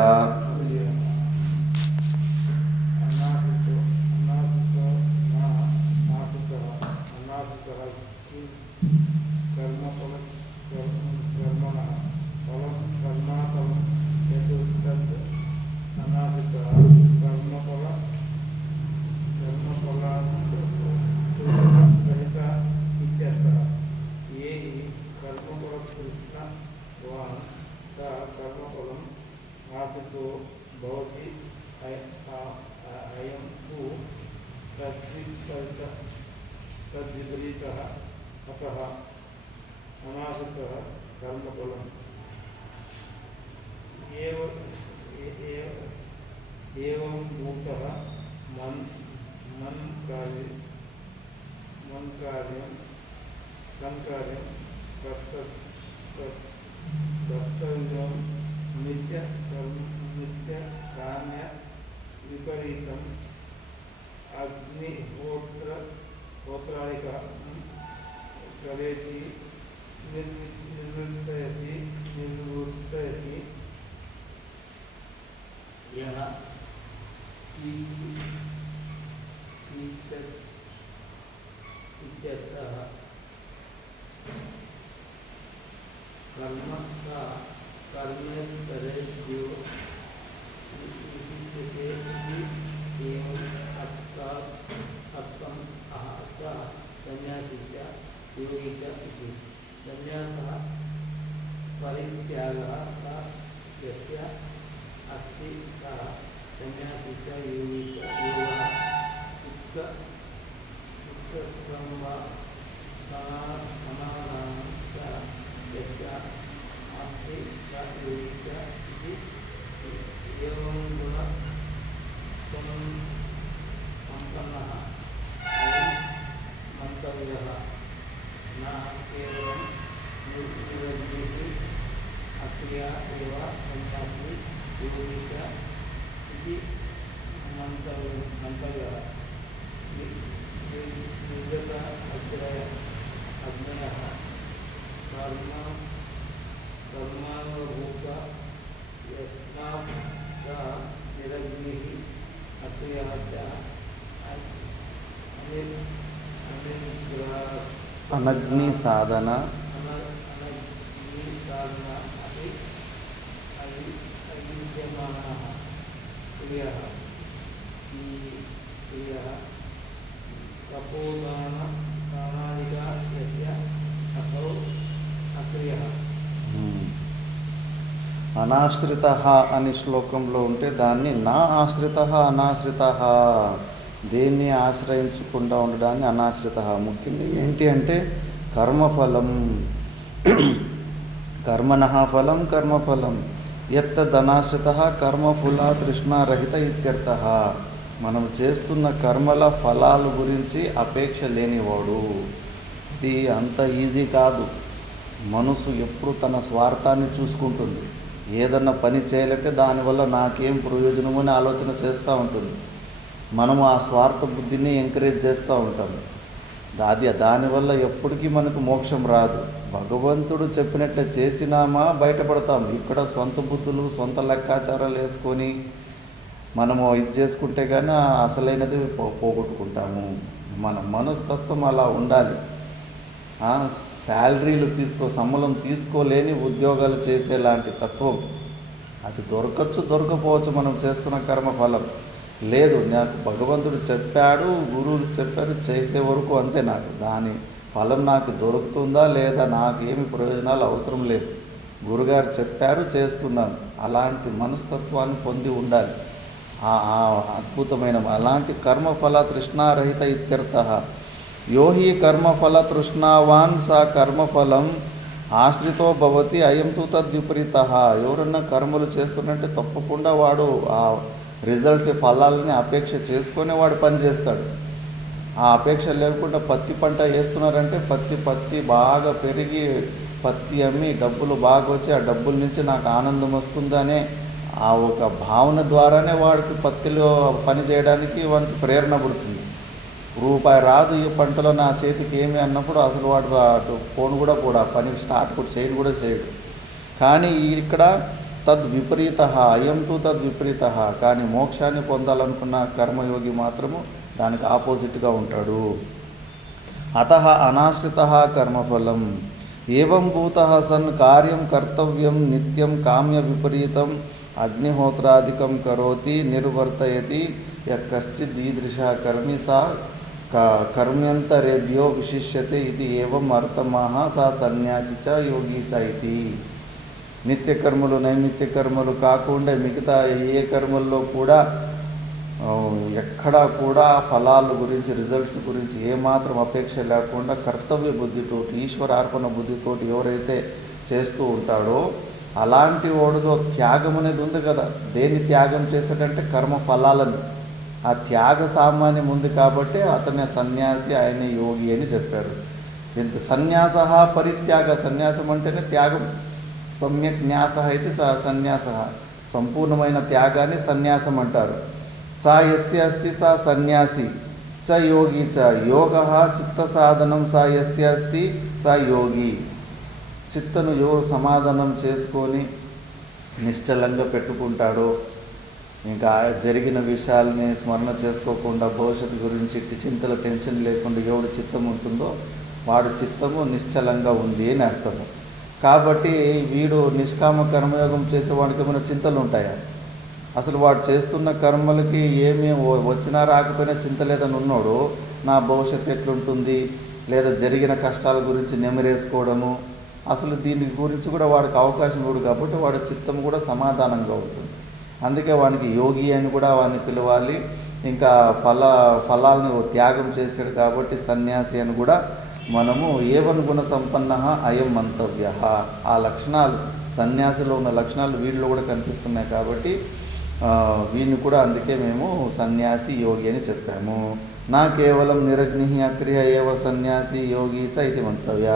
तद्विपरीतः। अतः अनासक्तः कर्मफलम् एवं भूतः मन कार्यं संकार्यं कर्तव्यं नित्य काम्य विपरीतम् अग्निहोत्रादिकं करेति निर्वर्तयति। यः ईक्षत् इत्यर्थः। कर्म सा कर्मेतरेभ्यो विशिष्यते इति एवम् अर्थम् आह। स सन्न्यासी च योगी च इति। सन्न्यासः परित्यागः स यस्य अस्ति सः सन्न्यासी च योगी च। योगः चित्तसमाधानं च यस्य अस्ति स योगी च इति। एवं गुणसम्पन्नः अयं मन्तव्यः। न केवलं निरग्निः अक्रिया एव सन्न्यासी योगी च इति मन्तव्यः। निर्गता अग्नयः कर्मानुभूता यस्मात् स निरग्निः अक्रियः च अनग्निसाधना अनग्निसाधना अपि विद्यमानाः क्रियाः ఈ क्रियाः कपोदानादिका यस्य असौ अक्रियः. అనాశ్రిత అని శ్లోకంలో ఉంటే దాన్ని నా ఆశ్రిత అనాశ్రిత, దేన్ని ఆశ్రయించకుండా ఉండడాన్ని అనాశ్రిత. ముఖ్యంగా ఏంటి అంటే కర్మఫలం, కర్మణః ఫలం కర్మఫలం, యత్తదనాశ్రిత కర్మఫల తృష్ణారహిత ఇత్యర్థః. మనం చేస్తున్న కర్మల ఫలాల గురించి అపేక్ష లేనివాడు. ఇది అంత ఈజీ కాదు. మనసు ఎప్పుడు తన స్వార్థాన్ని చూసుకుంటుంది. ఏదన్నా పని చేయాలంటే దానివల్ల నాకేం ప్రయోజనము అని ఆలోచన చేస్తూ ఉంటుంది. మనము ఆ స్వార్థ బుద్ధిని ఎంకరేజ్ చేస్తూ ఉంటాం. దానివల్ల ఎప్పటికీ మనకు మోక్షం రాదు. భగవంతుడు చెప్పినట్లే చేసినామా బయటపడతాం. ఇక్కడ సొంత బుద్ధులు సొంత లెక్కాచారాలు వేసుకొని మనము ఇది చేసుకుంటే కానీ అసలైనది పోగొట్టుకుంటాము. మన మనస్తత్వం అలా ఉండాలి. శాలరీలు సంబళం తీసుకోలేని ఉద్యోగాలు చేసేలాంటి తత్వం అది దొరకపోవచ్చు మనం చేస్తున్న కర్మఫలం. లేదు, నాకు భగవంతుడు చెప్పాడు, గురువులు చెప్పారు, చేసే వరకు అంతే. నాకు దాని ఫలం నాకు దొరుకుతుందా లేదా, నాకు ఏమి ప్రయోజనాలు అవసరం లేదు, గురుగారు చెప్పారు చేస్తున్నాను. అలాంటి మనస్తత్వాన్ని పొంది ఉండాలి. అద్భుతమైన అలాంటి కర్మఫల తృష్ణారహిత ఇత్యర్థః. యో హి కర్మఫల తృష్ణావాన్ సా కర్మఫలం ఆశ్రితో భవతి అయం తు తద్విపరీతః. ఎవరన్నా కర్మలు చేస్తున్నట్టే తప్పకుండా వాడు ఆ రిజల్ట్ ఫలాలని అపేక్ష చేసుకొని వాడు పనిచేస్తాడు. ఆ అపేక్ష లేకుండా పత్తి పంట వేస్తున్నారంటే పత్తి బాగా పెరిగి పత్తి అమ్మి డబ్బులు బాగా వచ్చి ఆ డబ్బుల నుంచి నాకు ఆనందం వస్తుందనే ఆ ఒక భావన ద్వారానే వాడికి పత్తిలో పని చేయడానికి వానికి ప్రేరణ పుడుతుంది. రూపాయి రాదు ఈ పంటలో నా చేతికి ఏమి అన్నప్పుడు అసలు వాడు అటు పోను కూడా పని స్టార్ట్ కూడా చేయడు. కానీ ఇక్కడ తద్విపరీత అయం తు తద్విపరీత. కానీ మోక్షాన్ని పొందాలనుకున్న కర్మయోగి మాత్రము దానికి ఆపోజిట్గా ఉంటాడు. అతః అనాశ్రిత కర్మఫలం ఏవం భూతః సన్ కార్యం కర్తవ్యం నిత్యం కామ్య విపరీతం అగ్నిహోత్రాదికం కరోతి నిర్వర్తయతి యశ్చిద్ ఈదృశ కర్మి సా కర్మ్యంతరేభ్యో విశిష్యతే ఇది ఏవం అర్థమః సా సన్యాసి చ యోగి చ ఇతి. నిత్యకర్మలు నైమిత్య కర్మలు కాకుండా మిగతా ఏ కర్మల్లో కూడా ఎక్కడా కూడా ఫలాల గురించి రిజల్ట్స్ గురించి ఏమాత్రం అపేక్ష లేకుండా కర్తవ్య బుద్ధితోటి ఈశ్వరార్పణ బుద్ధితోటి ఎవరైతే చేస్తూ ఉంటాడో అలాంటి వాడుదో త్యాగం అనేది ఉంది కదా. దేన్ని త్యాగం చేశాడంటే కర్మ ఫలాలని. ఆ త్యాగ సామాన్యం ఉంది కాబట్టి అతనే సన్యాసి, ఆయన యోగి అని చెప్పారు. ఇంత సన్యాస పరిత్యాగ, సన్యాసం అంటేనే త్యాగం. సమ్యక్ న్యాస అయితే సన్యాస, సంపూర్ణమైన త్యాగాన్ని సన్యాసం అంటారు. సా యస్య అస్తి సా సన్యాసి చ యోగి చ. యోగ చిత్త సాధనం సా యస్య అస్తి సా యోగి. చిత్తను ఎవరు సమాధానం చేసుకొని నిశ్చలంగా పెట్టుకుంటాడో, ఇంకా జరిగిన విషయాల్ని స్మరణ చేసుకోకుండా భవిష్యత్తు గురించి చింతల టెన్షన్ లేకుండా ఎవడు చిత్తం ఉంటుందో వాడు చిత్తము నిశ్చలంగా ఉంది అని అర్థము. కాబట్టి వీడు నిష్కామ కర్మయోగం చేసేవాడికి ఏమైనా చింతలు ఉంటాయా? అసలు వాడు చేస్తున్న కర్మలకి ఏమీ వచ్చినా రాకపోయినా చింత లేదని ఉన్నాడు. నా భవిష్యత్తు ఎట్లుంటుంది, లేదా జరిగిన కష్టాల గురించి నెమరేసుకోవడము, అసలు దీని గురించి కూడా వాడికి అవకాశం ఇవ్వడు. కాబట్టి వాడి చిత్తం కూడా సమాధానంగా ఉంటుంది. అందుకే వానికి యోగి అని కూడా వాడిని పిలవాలి. ఇంకా ఫలాల్ని త్యాగం చేశాడు కాబట్టి సన్యాసి అని కూడా మనము ఏవన్ గుణ సంపన్న అయం మంతవ్య. ఆ లక్షణాలు సన్యాసిలో ఉన్న లక్షణాలు వీళ్ళు కూడా కనిపిస్తున్నాయి కాబట్టి వీడిని కూడా అందుకే మేము సన్యాసి యోగి అని చెప్పాము. నా కేవలం నిరగ్ని అక్రియ ఏవ సన్యాసి యోగి చ ఇది మంతవ్య.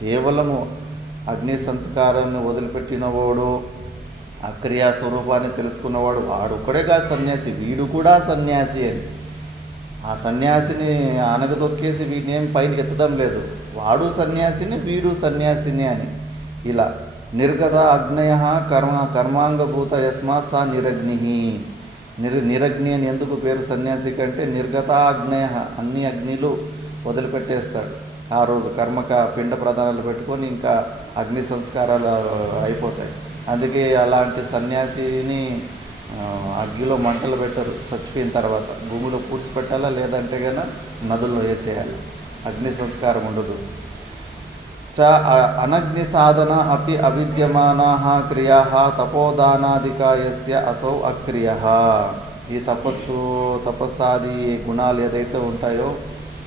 కేవలము అగ్ని సంస్కారాన్ని వదిలిపెట్టినవాడు, అక్రియా స్వరూపాన్ని తెలుసుకున్నవాడు వాడు ఒక్కడే కాదు సన్యాసి, వీడు కూడా సన్యాసి అని. ఆ సన్యాసిని అనగదొక్కేసి వీడిని ఏం పైకి ఎత్తడం లేదు. వాడు సన్యాసిని వీడు సన్యాసిని అని. ఇలా నిర్గత అగ్నయ కర్మాంగభూత యస్మాత్ సా నిరగ్ని. నిరగ్ని అని ఎందుకు పేరు సన్యాసి కంటే నిర్గత అగ్నయ, అన్ని అగ్నిలు వదిలిపెట్టేస్తాడు. ఆ రోజు పిండ ప్రదానాలు పెట్టుకొని ఇంకా అగ్ని సంస్కారాలు అయిపోతాయి. అందుకే అలాంటి సన్యాసిని అగ్గిలో మంటలు పెట్టరు చచ్చిపోయిన తర్వాత, భూమిలో పూడ్చిపెట్టాలా, లేదంటే కన్నా నదుల్లో వేసేయాలి, అగ్ని సంస్కారం ఉండదు. అనగ్ని సాధన అపి అవిద్యమానాః క్రియాః తపోదానాదికాయస్య అసౌ అక్రియః. ఈ తపస్సాది గుణాలు ఏదైతే ఉంటాయో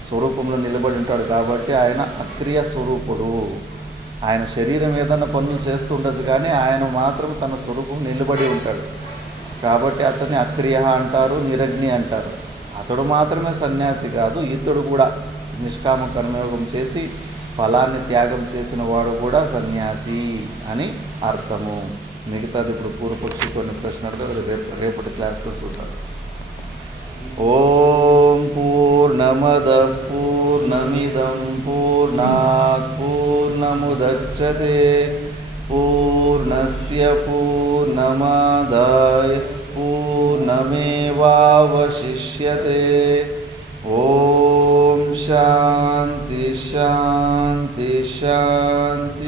స్వరూపంలో నిలబడి ఉంటాడు కాబట్టి ఆయన అక్రియ స్వరూపుడు. ఆయన శరీరం ఏదైనా పనులు చేస్తూ ఉండొచ్చు కానీ ఆయన మాత్రం తన స్వరూపం నిలబడి ఉంటాడు కాబట్టి అతన్ని అక్రియ అంటారు, నిరగ్ని అంటారు. అతడు మాత్రమే సన్యాసి కాదు, ఇతడు కూడా నిష్కామ కర్మయోగం చేసి ఫలాన్ని త్యాగం చేసిన వాడు కూడా సన్యాసి అని అర్థము. మిగతాది ఇప్పుడు పూర్వపక్షి కొన్ని ప్రశ్నలతో రేపటి క్లాస్లో చూద్దాం. ఓం పూర్ణమదః పూర్ణమిదం పూర్ణాత్ పూర్ణముదచ్యతే పూర్ణస్య పూర్ణమాదాయ పూర్ణమేవావశిష్యతే. ఓం శాంతి శాంతి శాంతి.